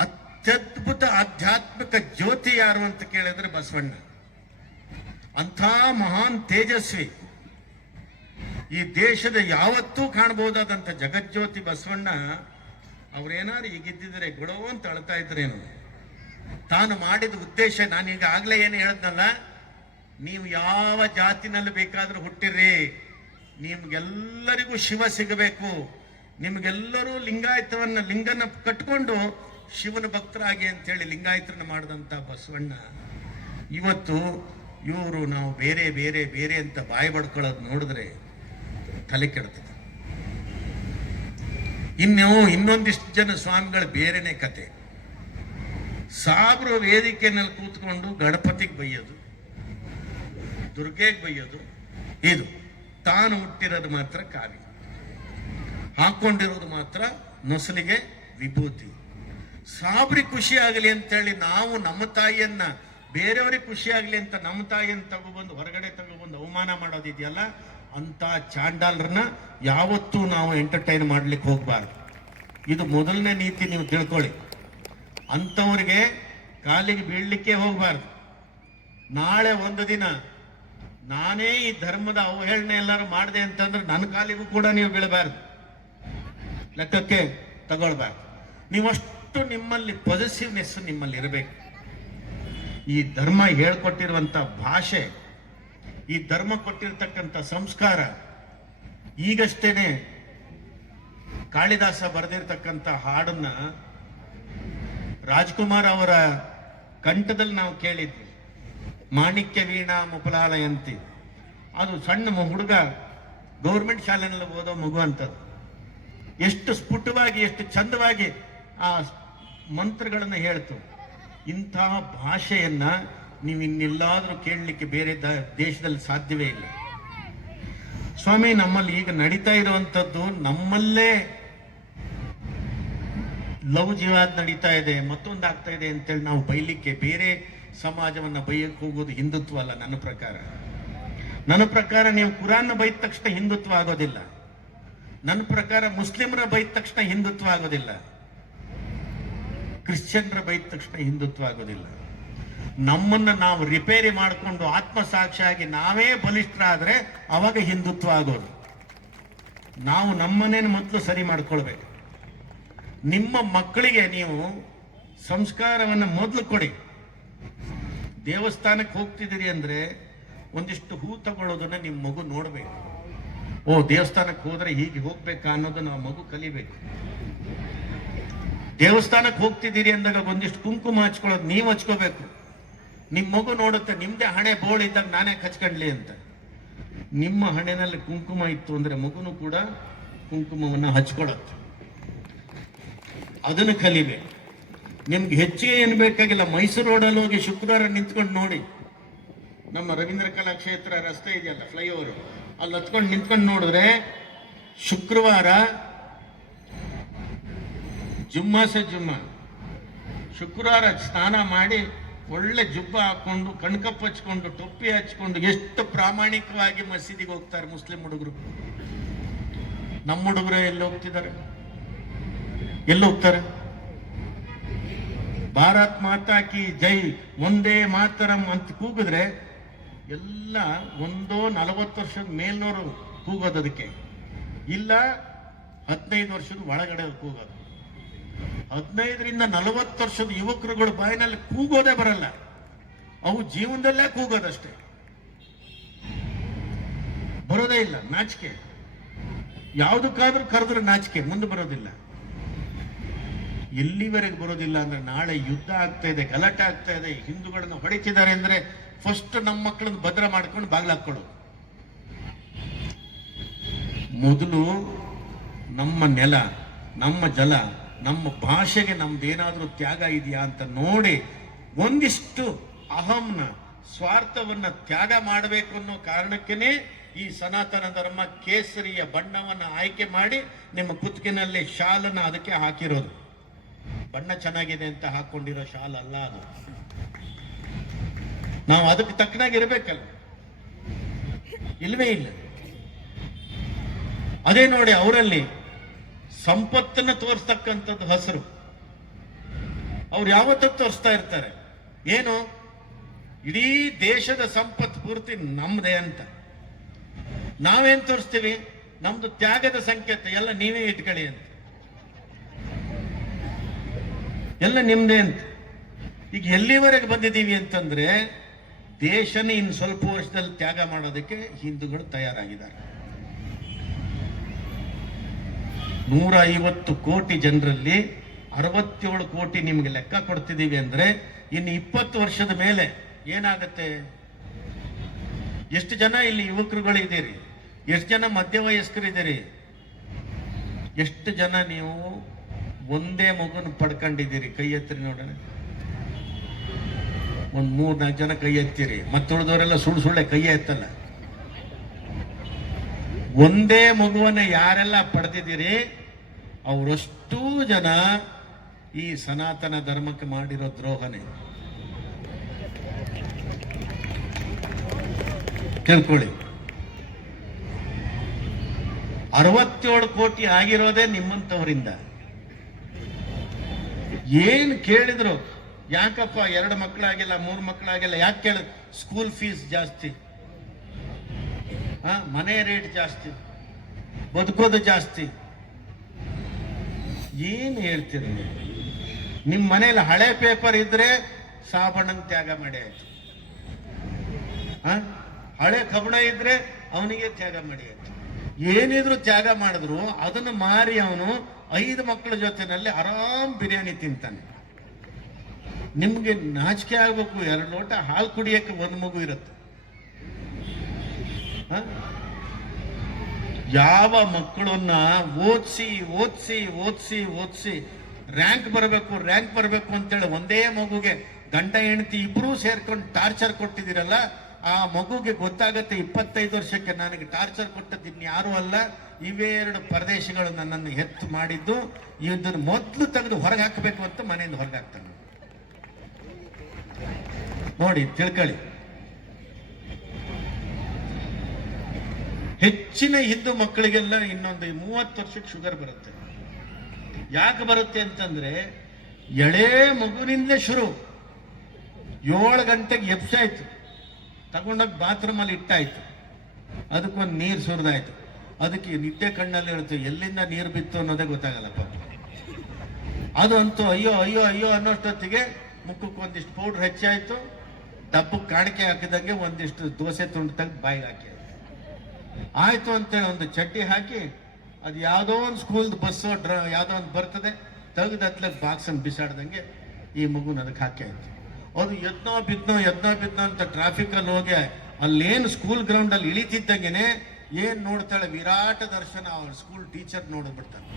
ಅತ್ಯದ್ಭುತ ಆಧ್ಯಾತ್ಮಿಕ ಜ್ಯೋತಿ ಯಾರು ಅಂತ ಕೇಳಿದ್ರೆ ಬಸವಣ್ಣ. ಅಂಥ ಮಹಾನ್ ತೇಜಸ್ವಿ, ಈ ದೇಶದ ಯಾವತ್ತೂ ಕಾಣಬಹುದಾದಂಥ ಜಗಜ್ಯೋತಿ ಬಸವಣ್ಣ ಅವ್ರೇನಾದ್ರು ಈಗಿದ್ದಿದ್ರೆ ಗೊಳೋ ಅಂತ ಅಳ್ತಾ ಇದ್ರೇನು. ತಾನು ಮಾಡಿದ ಉದ್ದೇಶ ನಾನೀಗ ಆಗ್ಲೇ ಏನು ಹೇಳಿದ್ನಲ್ಲ, ನೀವು ಯಾವ ಜಾತಿನಲ್ಲಿ ಬೇಕಾದ್ರೂ ಹುಟ್ಟಿರ್ರಿ, ನಿಮ್ಗೆಲ್ಲರಿಗೂ ಶಿವ ಸಿಗಬೇಕು, ನಿಮ್ಗೆಲ್ಲರೂ ಲಿಂಗನ ಕಟ್ಕೊಂಡು ಶಿವನ ಭಕ್ತರಾಗಿ ಅಂತೇಳಿ ಲಿಂಗಾಯತರನ್ನ ಮಾಡಿದಂಥ ಬಸವಣ್ಣ ಇವತ್ತು ಇವರು ನಾವು ಬೇರೆ ಬೇರೆ ಬೇರೆ ಅಂತ ಬಾಯಿ ಬಡ್ಕೊಳ್ಳೋದು ನೋಡಿದ್ರೆ ತಲೆ ಕೆಡ್ತದೆ. ಇನ್ನೊಂದಿಷ್ಟು ಜನ ಸ್ವಾಮಿಗಳು ಬೇರೆನೆ ಕತೆ. ಸಾಬ್ರು ವೇದಿಕೆಯಲ್ಲಿ ಕೂತ್ಕೊಂಡು ಗಣಪತಿಗೆ ಬೈಯೋದು, ದುರ್ಗೆಗೆ ಬೈಯೋದು, ಇದು ತಾನು ಹುಟ್ಟಿರೋದು ಮಾತ್ರ ಕಾವಿ, ಹಾಕೊಂಡಿರೋದು ಮಾತ್ರ ನೊಸಲಿಗೆ ವಿಭೂತಿ. ಸಾಬ್ರಿ ಖುಷಿ ಆಗಲಿ ಅಂತೇಳಿ ನಾವು ನಮ್ಮ ತಾಯಿಯನ್ನ ಬೇರೆಯವ್ರಿಗೆ ಖುಷಿ ಆಗಲಿ ಅಂತ ನಮ್ಮ ತಾಯಿಯನ್ನು ತಗೊಬಂದು ಹೊರಗಡೆ ತಗೊಬಂದು ಅವಮಾನ ಮಾಡೋದಿದೆಯಲ್ಲ, ಅಂತ ಚಾಂಡಾಲರನ್ನ ಯಾವತ್ತೂ ನಾವು ಎಂಟರ್ಟೈನ್ ಮಾಡ್ಲಿಕ್ಕೆ ಹೋಗ್ಬಾರ್ದು. ಇದು ಮೊದಲನೇ ನೀತಿ, ನೀವು ತಿಳ್ಕೊಳ್ಳಿ. ಅಂಥವ್ರಿಗೆ ಕಾಲಿಗೆ ಬೀಳಲಿಕ್ಕೆ ಹೋಗ್ಬಾರ್ದು. ನಾಳೆ ಒಂದು ದಿನ ನಾನೇ ಈ ಧರ್ಮದ ಅವಹೇಳನೆ ಎಲ್ಲರೂ ಮಾಡಿದೆ ಅಂತಂದ್ರೆ ನನ್ನ ಕಾಲಿಗೂ ಕೂಡ ನೀವು ಬೀಳಬಾರ್ದು, ಲೆಕ್ಕಕ್ಕೆ ತಗೊಳ್ಬಾರ್ದು. ನೀವಷ್ಟು ನಿಮ್ಮಲ್ಲಿ ಪಾಸಿಟಿವ್ನೆಸ್ ನಿಮ್ಮಲ್ಲಿ ಇರಬೇಕು. ಈ ಧರ್ಮ ಹೇಳ್ಕೊಟ್ಟಿರುವಂತ ಭಾಷೆ, ಈ ಧರ್ಮ ಕೊಟ್ಟಿರ್ತಕ್ಕಂಥ ಸಂಸ್ಕಾರ, ಈಗಷ್ಟೇನೆ ಕಾಳಿದಾಸ ಬರೆದಿರ್ತಕ್ಕಂಥ ಹಾಡನ್ನ ರಾಜ್ಕುಮಾರ್ ಅವರ ಕಂಠದಲ್ಲಿ ನಾವು ಕೇಳಿದ್ವಿ. ಮಾಣಿಕ್ಯ ವೀಣಾ ಮುಪಲಾಲಯಂತಿ, ಅದು ಸಣ್ಣ ಹುಡುಗ ಗೌರ್ಮೆಂಟ್ ಶಾಲೆನಲ್ಲಿ ಓದೋ ಮಗು ಅಂತದ್ದು. ಎಷ್ಟು ಸ್ಫುಟವಾಗಿ ಎಷ್ಟು ಚಂದವಾಗಿ ಆ ಮಂತ್ರಗಳನ್ನು ಹೇಳ್ತು. ಇಂತಹ ಭಾಷೆಯನ್ನ ನೀವು ಇನ್ನೆಲ್ಲಾದ್ರೂ ಕೇಳಲಿಕ್ಕೆ ಬೇರೆ ದೇಶದಲ್ಲಿ ಸಾಧ್ಯವೇ ಇಲ್ಲ. ಸ್ವಾಮಿ, ನಮ್ಮಲ್ಲಿ ಈಗ ನಡೀತಾ ಇರುವಂತದ್ದು, ನಮ್ಮಲ್ಲೇ ಲವ್ ಜಿಹಾದ್ ನಡೀತಾ ಇದೆ, ಮತ್ತೊಂದಾಗ್ತಾ ಇದೆ ಅಂತೇಳಿ ನಾವು ಬೈಲಿಕ್ಕೆ, ಬೇರೆ ಸಮಾಜವನ್ನ ಬೈಯಕ್ಕೆ ಹೋಗೋದು ಹಿಂದುತ್ವ ಅಲ್ಲ. ನನ್ನ ಪ್ರಕಾರ ನೀವು ಕುರಾನ್ ಬೈದ ತಕ್ಷಣ ಹಿಂದುತ್ವ ಆಗೋದಿಲ್ಲ. ನನ್ನ ಪ್ರಕಾರ ಮುಸ್ಲಿಮರ ಬೈದ ತಕ್ಷಣ ಹಿಂದುತ್ವ ಆಗೋದಿಲ್ಲ. ಕ್ರಿಶ್ಚಿಯನ್ರ ಬೈದ ತಕ್ಷಣ ಹಿಂದುತ್ವ ಆಗೋದಿಲ್ಲ. ನಮ್ಮನ್ನ ನಾವು ರಿಪೇರಿ ಮಾಡಿಕೊಂಡು ಆತ್ಮಸಾಕ್ಷಿಯಾಗಿ ನಾವೇ ಬಲಿಷ್ಠರಾದ್ರೆ ಅವಾಗ ಹಿಂದುತ್ವ ಆಗೋದು. ನಾವು ನಮ್ಮನೇನು ಮೊದಲು ಸರಿ ಮಾಡ್ಕೊಳ್ಬೇಕು. ನಿಮ್ಮ ಮಕ್ಕಳಿಗೆ ನೀವು ಸಂಸ್ಕಾರವನ್ನು ಮೊದಲು ಕೊಡಿ. ದೇವಸ್ಥಾನಕ್ಕೆ ಹೋಗ್ತಿದ್ದೀರಿ ಅಂದ್ರೆ ಒಂದಿಷ್ಟು ಹೂ ತಗೊಳ್ಳೋದನ್ನ ನಿಮ್ಮ ಮಗು ನೋಡ್ಬೇಕು. ಓ, ದೇವಸ್ಥಾನಕ್ಕೆ ಹೋದ್ರೆ ಹೀಗೆ ಹೋಗ್ಬೇಕಾ ಅನ್ನೋದನ್ನ ಆ ಮಗು ಕಲಿಬೇಕು. ದೇವಸ್ಥಾನಕ್ಕೆ ಹೋಗ್ತಿದ್ದೀರಿ ಅಂದಾಗ ಒಂದಿಷ್ಟು ಕುಂಕುಮ ಹಚ್ಕೊಳ್ಳೋದು ನೀವು ಹಚ್ಕೋಬೇಕು. ನಿಮ್ಮ ಮಗು ನೋಡುತ್ತೆ, ನಿಮ್ದೇ ಹಣೆ ಬೋರ್ಡ್ ಇದ್ದಾಗ ನಾನೇ ಹಚ್ಕೊಂಡ್ಲಿ ಅಂತ. ನಿಮ್ಮ ಹಣೆನಲ್ಲಿ ಕುಂಕುಮ ಇತ್ತು ಅಂದ್ರೆ ಮಗುನು ಕೂಡ ಕುಂಕುಮವನ್ನ ಹಚ್ಕೊಳ್ಳುತ್ತೆ. ಅದನ್ನು ಕಲಿಬೇಕು. ನಿಮ್ಗೆ ಹೆಚ್ಚಿಗೆ ಏನು ಬೇಕಾಗಿಲ್ಲ. ಮೈಸೂರು ರೋಡಲ್ಲಿ ಹೋಗಿ ಶುಕ್ರವಾರ ನಿಂತ್ಕೊಂಡು ನೋಡಿ. ನಮ್ಮ ರವೀಂದ್ರ ಕಲಾಕ್ಷೇತ್ರ ರಸ್ತೆ ಇದೆಯಲ್ಲ, ಫ್ಲೈಓವರ್, ಅಲ್ಲಿ ಹತ್ಕೊಂಡು ನಿಂತ್ಕೊಂಡು ನೋಡಿದ್ರೆ ಶುಕ್ರವಾರ ಜುಮ್ಮಾ ಶುಕ್ರವಾರ ಸ್ನಾನ ಮಾಡಿ ಒಳ್ಳೆ ಜುಬ್ಬ ಹಾಕೊಂಡು ಕಣ್ಕಪ್ಪ ಹಚ್ಕೊಂಡು ಟೊಪ್ಪಿ ಹಚ್ಕೊಂಡು ಎಷ್ಟು ಪ್ರಾಮಾಣಿಕವಾಗಿ ಮಸೀದಿಗೆ ಹೋಗ್ತಾರೆ ಮುಸ್ಲಿಂ ಹುಡುಗರು. ನಮ್ಮ ಹುಡುಗರು ಎಲ್ಲಿ ಹೋಗ್ತಿದ್ದಾರೆ? ಎಲ್ಲಿ ಹೋಗ್ತಾರೆ? ಭಾರತ್ ಮಾತಾ ಕಿ ಜೈ, ಒಂದೇ ಮಾತರಂ ಅಂತ ಕೂಗಿದ್ರೆ ಎಲ್ಲ 40 ವರ್ಷದ ಮೇಲ್ನವರು ಕೂಗೋದು, ಅದಕ್ಕೆ ಇಲ್ಲ 15 ವರ್ಷದ ಒಳಗಡೆ ಕೂಗೋದು. 15ರಿಂದ 40 ವರ್ಷದ ಯುವಕರುಗಳು ಬಾಯಿನಲ್ಲಿ ಕೂಗೋದೇ ಬರಲ್ಲ. ಅವು ಜೀವನದಲ್ಲೇ ಕೂಗೋದಷ್ಟೇ, ಬರೋದೇ ಇಲ್ಲ. ನಾಚಿಕೆ, ಯಾವುದಕ್ಕಾದ್ರೂ ಕರೆದ್ರೆ ನಾಚಿಕೆ, ಮುಂದೆ ಬರೋದಿಲ್ಲ. ಎಲ್ಲಿವರೆಗೆ ಬರೋದಿಲ್ಲ ಅಂದ್ರೆ ನಾಳೆ ಯುದ್ಧ ಆಗ್ತಾ ಇದೆ, ಗಲಾಟೆ ಆಗ್ತಾ ಇದೆ, ಹಿಂದೂಗಳನ್ನ ಹೊಡಿತಿದ್ದಾರೆ ಅಂದ್ರೆ ಫಸ್ಟ್ ನಮ್ಮ ಮಕ್ಕಳನ್ನ ಭದ್ರ ಮಾಡ್ಕೊಂಡು ಬಾಗ್ಲಾಕೊಳ್ಳೋದು. ಮೊದಲು ನಮ್ಮ ನೆಲ, ನಮ್ಮ ಜಲ, ನಮ್ಮ ಭಾಷೆಗೆ ನಮ್ದೇನಾದ್ರೂ ತ್ಯಾಗ ಇದೆಯಾ ಅಂತ ನೋಡಿ ಒಂದಿಷ್ಟು ಅಹಂನ, ಸ್ವಾರ್ಥವನ್ನ ತ್ಯಾಗ ಮಾಡಬೇಕು ಅನ್ನೋ ಕಾರಣಕ್ಕೇನೆ ಈ ಸನಾತನ ಧರ್ಮ ಕೇಸರಿಯ ಬಣ್ಣವನ್ನ ಆಯ್ಕೆ ಮಾಡಿ ನಿಮ್ಮ ಕುತ್ತಿಗೆನಲ್ಲಿ ಶಾಲನ್ನ ಅದಕ್ಕೆ ಹಾಕಿರೋದು. ಬಣ್ಣ ಚೆನ್ನಾಗಿದೆ ಅಂತ ಹಾಕೊಂಡಿರೋ ಶಾಲ್ ಅಲ್ಲ ಅದು. ನಾವು ಅದಕ್ಕೆ ತಕ್ಕನಾಗಿ ಇರಬೇಕಲ್ಲ, ಇಲ್ವೇ ಇಲ್ಲ. ಅದೇ ನೋಡಿ, ಅವರಲ್ಲಿ ಸಂಪತ್ತನ್ನ ತೋರಿಸ್ತಕ್ಕಂಥದ್ದು ಹಸಿರು. ಅವ್ರು ಯಾವತ್ತೂ ತೋರಿಸ್ತಾ ಇರ್ತಾರೆ ಏನು, ಇಡೀ ದೇಶದ ಸಂಪತ್ತು ಪೂರ್ತಿ ನಮ್ದೇ ಅಂತ. ನಾವೇನ್ ತೋರಿಸ್ತೀವಿ? ನಮ್ದು ತ್ಯಾಗದ ಸಂಕೇತ ಎಲ್ಲ ನೀವೇ ಇಟ್ಕೊಳ್ಳಿ ಅಂತ. ಎಲ್ಲ ನಿಮ್ದೇ ಅಂತ. ಈಗ ಎಲ್ಲಿವರೆಗೆ ಬಂದಿದ್ದೀವಿ ಅಂತಂದ್ರೆ ದೇಶನ ಇನ್ನು ಸ್ವಲ್ಪ ವರ್ಷದಲ್ಲಿ ತ್ಯಾಗ ಮಾಡೋದಕ್ಕೆ ಹಿಂದೂಗಳು ತಯಾರಾಗಿದ್ದಾರೆ. 150 ಕೋಟಿ ಜನರಲ್ಲಿ 67 ಕೋಟಿ ನಿಮ್ಗೆ ಲೆಕ್ಕ ಕೊಡ್ತಿದ್ದೀವಿ ಅಂದ್ರೆ ಇನ್ನು 20 ವರ್ಷದ ಮೇಲೆ ಏನಾಗತ್ತೆ? ಎಷ್ಟು ಜನ ಇಲ್ಲಿ ಯುವಕರುಗಳಿದ್ದೀರಿ, ಎಷ್ಟು ಜನ ಮಧ್ಯವಯಸ್ಕರಿದ್ದೀರಿ, ಎಷ್ಟು ಜನ ನೀವು ಒಂದೇ ಮಗುನ ಪಡ್ಕೊಂಡಿದ್ದೀರಿ? ಕೈ ಎತ್ತಿರಿ ನೋಡೋಣ. ಒಂದು 3-4 ಜನ ಕೈ ಎತ್ತಿರಿ. ಮತ್ತುಳಿದವರೆಲ್ಲ ಸುಳ್ಳೆ ಕೈ ಎತ್ತಲ್ಲ. ಒಂದೇ ಮಗುವನ್ನ ಯಾರೆಲ್ಲ ಪಡೆದಿದ್ದೀರಿ ಅವರಷ್ಟೂ ಜನ ಈ ಸನಾತನ ಧರ್ಮಕ್ಕೆ ಮಾಡಿರೋ ದ್ರೋಹನೇ. ಕೇಳ್ಕೊಳ್ಳಿ. 67 ಕೋಟಿ ಆಗಿರೋದೇ ನಿಮ್ಮಂತವರಿಂದ. ಏನ್ ಕೇಳಿದ್ರು, ಯಾಕಪ್ಪ 2 ಮಕ್ಕಳಾಗಿಲ್ಲ 3 ಮಕ್ಕಳಾಗಿಲ್ಲ, ಯಾಕೆ ಕೇಳ? ಸ್ಕೂಲ್ ಫೀಸ್ ಜಾಸ್ತಿ, ಮನೆ ರೇಟ್ ಜಾಸ್ತಿ, ಬದುಕೋದು ಜಾಸ್ತಿ. ಏನ್ ಹೇಳ್ತೀರಿ? ನಿಮ್ಮ ಮನೇಲಿ ಹಳೆ ಪೇಪರ್ ಇದ್ರೆ ಸಾಬಣ್ಣನ ತ್ಯಾಗ ಮಾಡಿ ಆಯ್ತು. ಹಳೆ ಕಬ್ಬಣ ಇದ್ರೆ ಅವನಿಗೆ ತ್ಯಾಗ ಮಾಡಿ ಆಯ್ತು. ಏನಿದ್ರು ತ್ಯಾಗ ಮಾಡಿದ್ರು ಅದನ್ನು ಮಾರಿ ಅವನು 5 ಮಕ್ಕಳ ಜೊತೆನಲ್ಲಿ ಆರಾಮ್ ಬಿರಿಯಾನಿ ತಿಂತಾನೆ. ನಿಮ್ಗೆ ನಾಚಿಕೆ ಆಗ್ಬೇಕು. 2 ಲೋಟ ಹಾಲು ಕುಡಿಯಕ್ಕೆ 1 ಮಗು ಇರುತ್ತೆ. ಯಾವ ಮಕ್ಕಳನ್ನ ಓದಿಸಿ ಓದಿಸಿ ಓದಿಸಿ ಓದಿಸಿ ರ್ಯಾಂಕ್ ಬರಬೇಕು ಅಂತೇಳಿ ಒಂದೇ ಮಗುಗೆ ಗಂಡ ಹೆಂಡತಿ ಇಬ್ರು ಸೇರ್ಕೊಂಡು ಟಾರ್ಚರ್ ಕೊಟ್ಟಿದ್ದೀರಲ್ಲ, ಆ ಮಗುಗೆ ಗೊತ್ತಾಗತ್ತೆ 25 ವರ್ಷಕ್ಕೆ ನನಗೆ ಟಾರ್ಚರ್ ಕೊಟ್ಟದ್ದು ಇನ್ಯಾರೂ ಅಲ್ಲ, ಇವೇ 2 ಪರದೇಶಗಳು ನನ್ನನ್ನು ಹೆತ್ತು ಮಾಡಿದ್ದು, ಇದನ್ನು ಮೊದಲು ತೆಗೆದು ಹೊರಗೆ ಹಾಕಬೇಕು ಅಂತ ಮನೆಯಿಂದ ಹೊರಗೆ ಹಾಕ್ತಾನೆ. ನೋಡಿ, ತಿಳ್ಕೊಳ್ಳಿ. ಹೆಚ್ಚಿನ ಹಿಂದೂ ಮಕ್ಕಳಿಗೆಲ್ಲ ಇನ್ನೊಂದು 30 ವರ್ಷಕ್ಕೆ ಶುಗರ್ ಬರುತ್ತೆ. ಯಾಕೆ ಬರುತ್ತೆ ಅಂತಂದ್ರೆ ಎಳೆ ಮಗುವಿನಿಂದಲೇ ಶುರು. 7 ಗಂಟೆಗೆ ಎಬ್ಸಾಯ್ತು, ತಗೊಂಡೋಗಿ ಬಾತ್ರೂಮ್ ಅಲ್ಲಿ ಇಟ್ಟಾಯ್ತು, ಅದಕ್ಕೊಂದು ನೀರು ಸುರಿದಾಯ್ತು, ಅದಕ್ಕೆ ನಿದ್ದೆ ಕಣ್ಣಲ್ಲಿ ಇರುತ್ತೆ, ಎಲ್ಲಿಂದ ನೀರು ಬಿತ್ತು ಅನ್ನೋದೇ ಗೊತ್ತಾಗಲ್ಲ ಪಾಪ. ಅದು ಅಂತೂ ಅಯ್ಯೋ ಅಯ್ಯೋ ಅಯ್ಯೋ ಅನ್ನೋಷ್ಟೊತ್ತಿಗೆ ಮುಖಕ್ಕೆ ಒಂದಿಷ್ಟು ಪೌಡ್ರ್ ಹೆಚ್ಚಾಯ್ತು, ಡಬ್ಬಕ್ಕೆ ಕಾಣಿಕೆ ಹಾಕಿದಂಗೆ ಒಂದಿಷ್ಟು ದೋಸೆ ತುಂಡು ತೆಗೆದು ಬಾಯಿಗೆ ಹಾಕಿ ಆಯ್ತು ಅಂತೇಳಿ ಒಂದು ಚಡ್ಡಿ ಹಾಕಿ ಅದು ಯಾವುದೋ ಒಂದು ಸ್ಕೂಲ್ದು ಬಸ್ಸು ಯಾವುದೋ ಒಂದು ಬರ್ತದೆ, ತೆಗೆದು ಹತ್ಲ ಬಾಕ್ಸನ್ನು ಬಿಸಾಡ್ದಂಗೆ ಈ ಮಗುನ ಅದಕ್ಕೆ ಹಾಕಿ ಆಯ್ತು. ಅದು ಎದ್ನೋ ಬಿದ್ನೋ ಅಂತ ಟ್ರಾಫಿಕಲ್ಲಿ ಹೋಗಿ ಅಲ್ಲೇನು ಸ್ಕೂಲ್ ಗ್ರೌಂಡಲ್ಲಿ ಇಳಿತಿದ್ದಂಗೆನೆ ಏನ್ ನೋಡ್ತಾಳೆ ವಿರಾಟ ದರ್ಶನ, ಅವ್ರ ಸ್ಕೂಲ್ ಟೀಚರ್ ನೋಡ್ಬಿಡ್ತಾನೆ.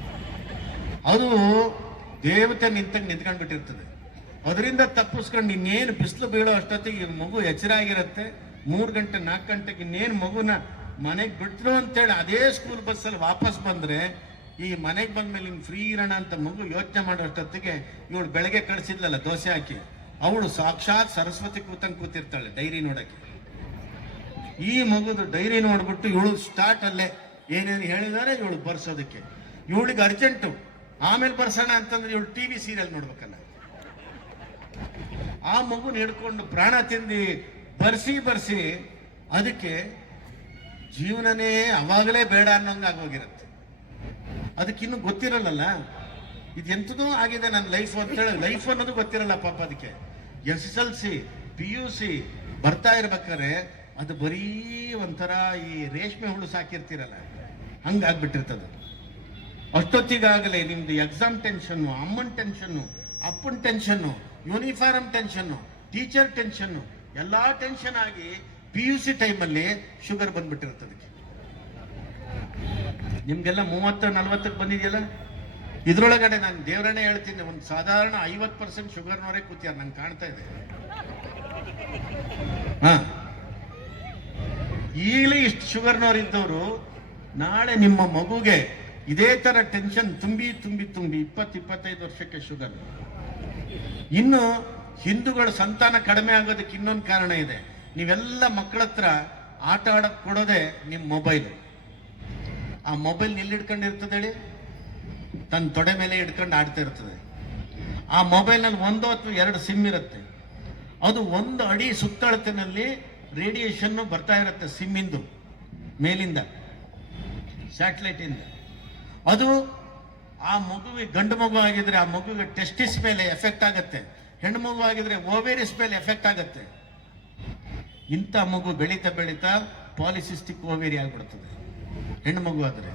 ಅದು ದೇವತೆ ನಿಂತ್ಕೊಂಡ್ಬಿಟ್ಟಿರ್ತದೆ. ಅದರಿಂದ ತಪ್ಪಿಸ್ಕೊಂಡು ಇನ್ನೇನು ಬಿಸಿಲು ಬೀಳೋ ಅಷ್ಟೊತ್ತಿಗೆ ಈ ಮಗು ಎಚ್ಚರ ಆಗಿರುತ್ತೆ. 3 ಗಂಟೆ 4 ಗಂಟೆಗೆ ಇನ್ನೇನು ಮಗುನ ಮನೆಗೆ ಬಿಟ್ರು ಅಂತೇಳಿ ಅದೇ ಸ್ಕೂಲ್ ಬಸ್ಸಲ್ಲಿ ವಾಪಸ್ ಬಂದ್ರೆ ಈ ಮನೆಗೆ ಬಂದ್ಮೇಲೆ ಇನ್ನು ಫ್ರೀ ಇರೋಣ ಅಂತ ಮಗು ಯೋಚನೆ ಮಾಡೋ ಅಷ್ಟೊತ್ತಿಗೆ ಇವಳು ಬೆಳಗ್ಗೆ ಕಳಿಸಿದ್ಲಲ್ಲ ದೋಸೆ ಹಾಕಿ, ಅವಳು ಸಾಕ್ಷಾತ್ ಸರಸ್ವತಿ ಕೂತಿರ್ತಾಳೆ ಡೈರಿ ನೋಡಕ್ಕೆ. ಈ ಮಗುದು ಡೈರಿ ನೋಡ್ಬಿಟ್ಟು ಇವಳು ಸ್ಟಾರ್ಟ್ ಅಲ್ಲೇ ಏನೇನು ಹೇಳಿದಾರೆ ಇವಳು ಬರ್ಸೋದಕ್ಕೆ. ಇವಳಿಗೆ ಅರ್ಜೆಂಟು, ಆಮೇಲೆ ಬರ್ಸೋಣ ಅಂತಂದ್ರೆ ಇವಳು TV ಸೀರಿಯಲ್ ನೋಡ್ಬೇಕಲ್ಲ. ಆ ಮಗುನ ಹಿಡ್ಕೊಂಡು ಪ್ರಾಣ ತಿಂದು ಬರ್ಸಿ ಅದಕ್ಕೆ ಜೀವನನೇ ಅವಾಗಲೇ ಬೇಡ ಅನ್ನೋಂಗೆ ಆಗೋಗಿರುತ್ತೆ. ಅದಕ್ಕಿನ್ನೂ ಗೊತ್ತಿರಲ್ಲ ಇದು ಎಂಥದೋ ಆಗಿದೆ ನನ್ನ ಲೈಫ್ ಅಂತೇಳಿ. ಲೈಫ್ ಅನ್ನೋದು ಗೊತ್ತಿರಲ್ಲ ಪಾಪ ಅದಕ್ಕೆ. SSLC PUC ಬರ್ತಾ ಇರ್ಬೇಕಾದ್ರೆ ಅದು ಬರೀ ಒಂಥರ ಈ ರೇಷ್ಮೆ ಹುಳು ಸಾಕಿರ್ತೀರಲ್ಲ ಹಂಗಾಗ್ಬಿಟ್ಟಿರ್ತದ. ಅಷ್ಟೊತ್ತಿಗಾಗಲೇ ನಿಮ್ದು ಎಕ್ಸಾಮ್ ಟೆನ್ಷನ್ನು, ಅಮ್ಮನ ಟೆನ್ಷನ್ನು, ಅಪ್ಪನ ಟೆನ್ಷನ್ನು, ಯೂನಿಫಾರ್ಮ್ ಟೆನ್ಷನ್ನು, ಟೀಚರ್ ಟೆನ್ಷನ್ನು, ಎಲ್ಲಾ ಟೆನ್ಷನ್ ಆಗಿ PUC ಟೈಮಲ್ಲಿ ಶುಗರ್ ಬಂದ್ಬಿಟ್ಟಿರ್ತದೆ. ನಿಮ್ಗೆಲ್ಲ 30-40ಕ್ಕೆ ಬಂದಿದೆಯಲ್ಲ, ಇದ್ರೊಳಗಡೆ ನಾನು ದೇವರನ್ನೇ ಹೇಳ್ತೀನಿ, ಒಂದು ಸಾಧಾರಣ 50% ಶುಗರ್ನವರೇ ಕೂತಿಯಾರ ನಂಗೆ ಕಾಣ್ತಾ ಇದೆ. ಈಗಲೇ ಇಷ್ಟು ಶುಗರ್ನವ್ರು ಇದ್ದವರು ನಾಳೆ ನಿಮ್ಮ ಮಗುಗೆ ಇದೇ ತರ ಟೆನ್ಷನ್ ತುಂಬಿ 20-25 ವರ್ಷಕ್ಕೆ ಶುಗರ್. ಇನ್ನು ಹಿಂದೂಗಳ ಸಂತಾನ ಕಡಿಮೆ ಆಗೋದಕ್ಕೆ ಇನ್ನೊಂದು ಕಾರಣ ಇದೆ. ನೀವೆಲ್ಲ ಮಕ್ಕಳ ಹತ್ರ ಆಟ ಆಡಕ್ ಕೊಡೋದೆ ನಿಮ್ಮ ಮೊಬೈಲ್. ಆ ಮೊಬೈಲ್ ಎಲ್ಲಿ ಹಿಡ್ಕೊಂಡಿರ್ತದೆ ಹೇಳಿ? ತನ್ನ ತೊಡೆ ಮೇಲೆ ಹಿಡ್ಕೊಂಡು ಆಡ್ತಾ ಇರ್ತದೆ. ಆ ಮೊಬೈಲ್ನಲ್ಲಿ 1 ಅಥವಾ 2 ಸಿಮ್ ಇರುತ್ತೆ. ಅದು 1 ಅಡಿ ಸುತ್ತಳತೆನಲ್ಲಿ ರೇಡಿಯೇಷನ್ ಬರ್ತಾ ಇರುತ್ತೆ ಸಿಮ್ಮಿಂದು, ಮೇಲಿಂದ ಸ್ಯಾಟಲೈಟ್ ಇಂದ. ಅದು ಆ ಮಗುವಿಗೆ ಗಂಡು ಮಗು ಆಗಿದ್ರೆ ಆ ಮಗುವಿಗೆ ಟೆಸ್ಟಿಸ್ ಮೇಲೆ ಎಫೆಕ್ಟ್ ಆಗುತ್ತೆ, ಹೆಣ್ಣು ಮಗು ಆಗಿದ್ರೆ ಓವೇರಿಯಸ್ ಮೇಲೆ ಎಫೆಕ್ಟ್ ಆಗುತ್ತೆ. ಇಂಥ ಮಗು ಬೆಳೀತಾ ಬೆಳೀತಾ ಪಾಲಿಸಿಸ್ಟಿಕ್ ಓವೇರಿ ಆಗ್ಬಿಡ್ತದೆ ಹೆಣ್ಣು ಮಗು ಆದ್ರೆ.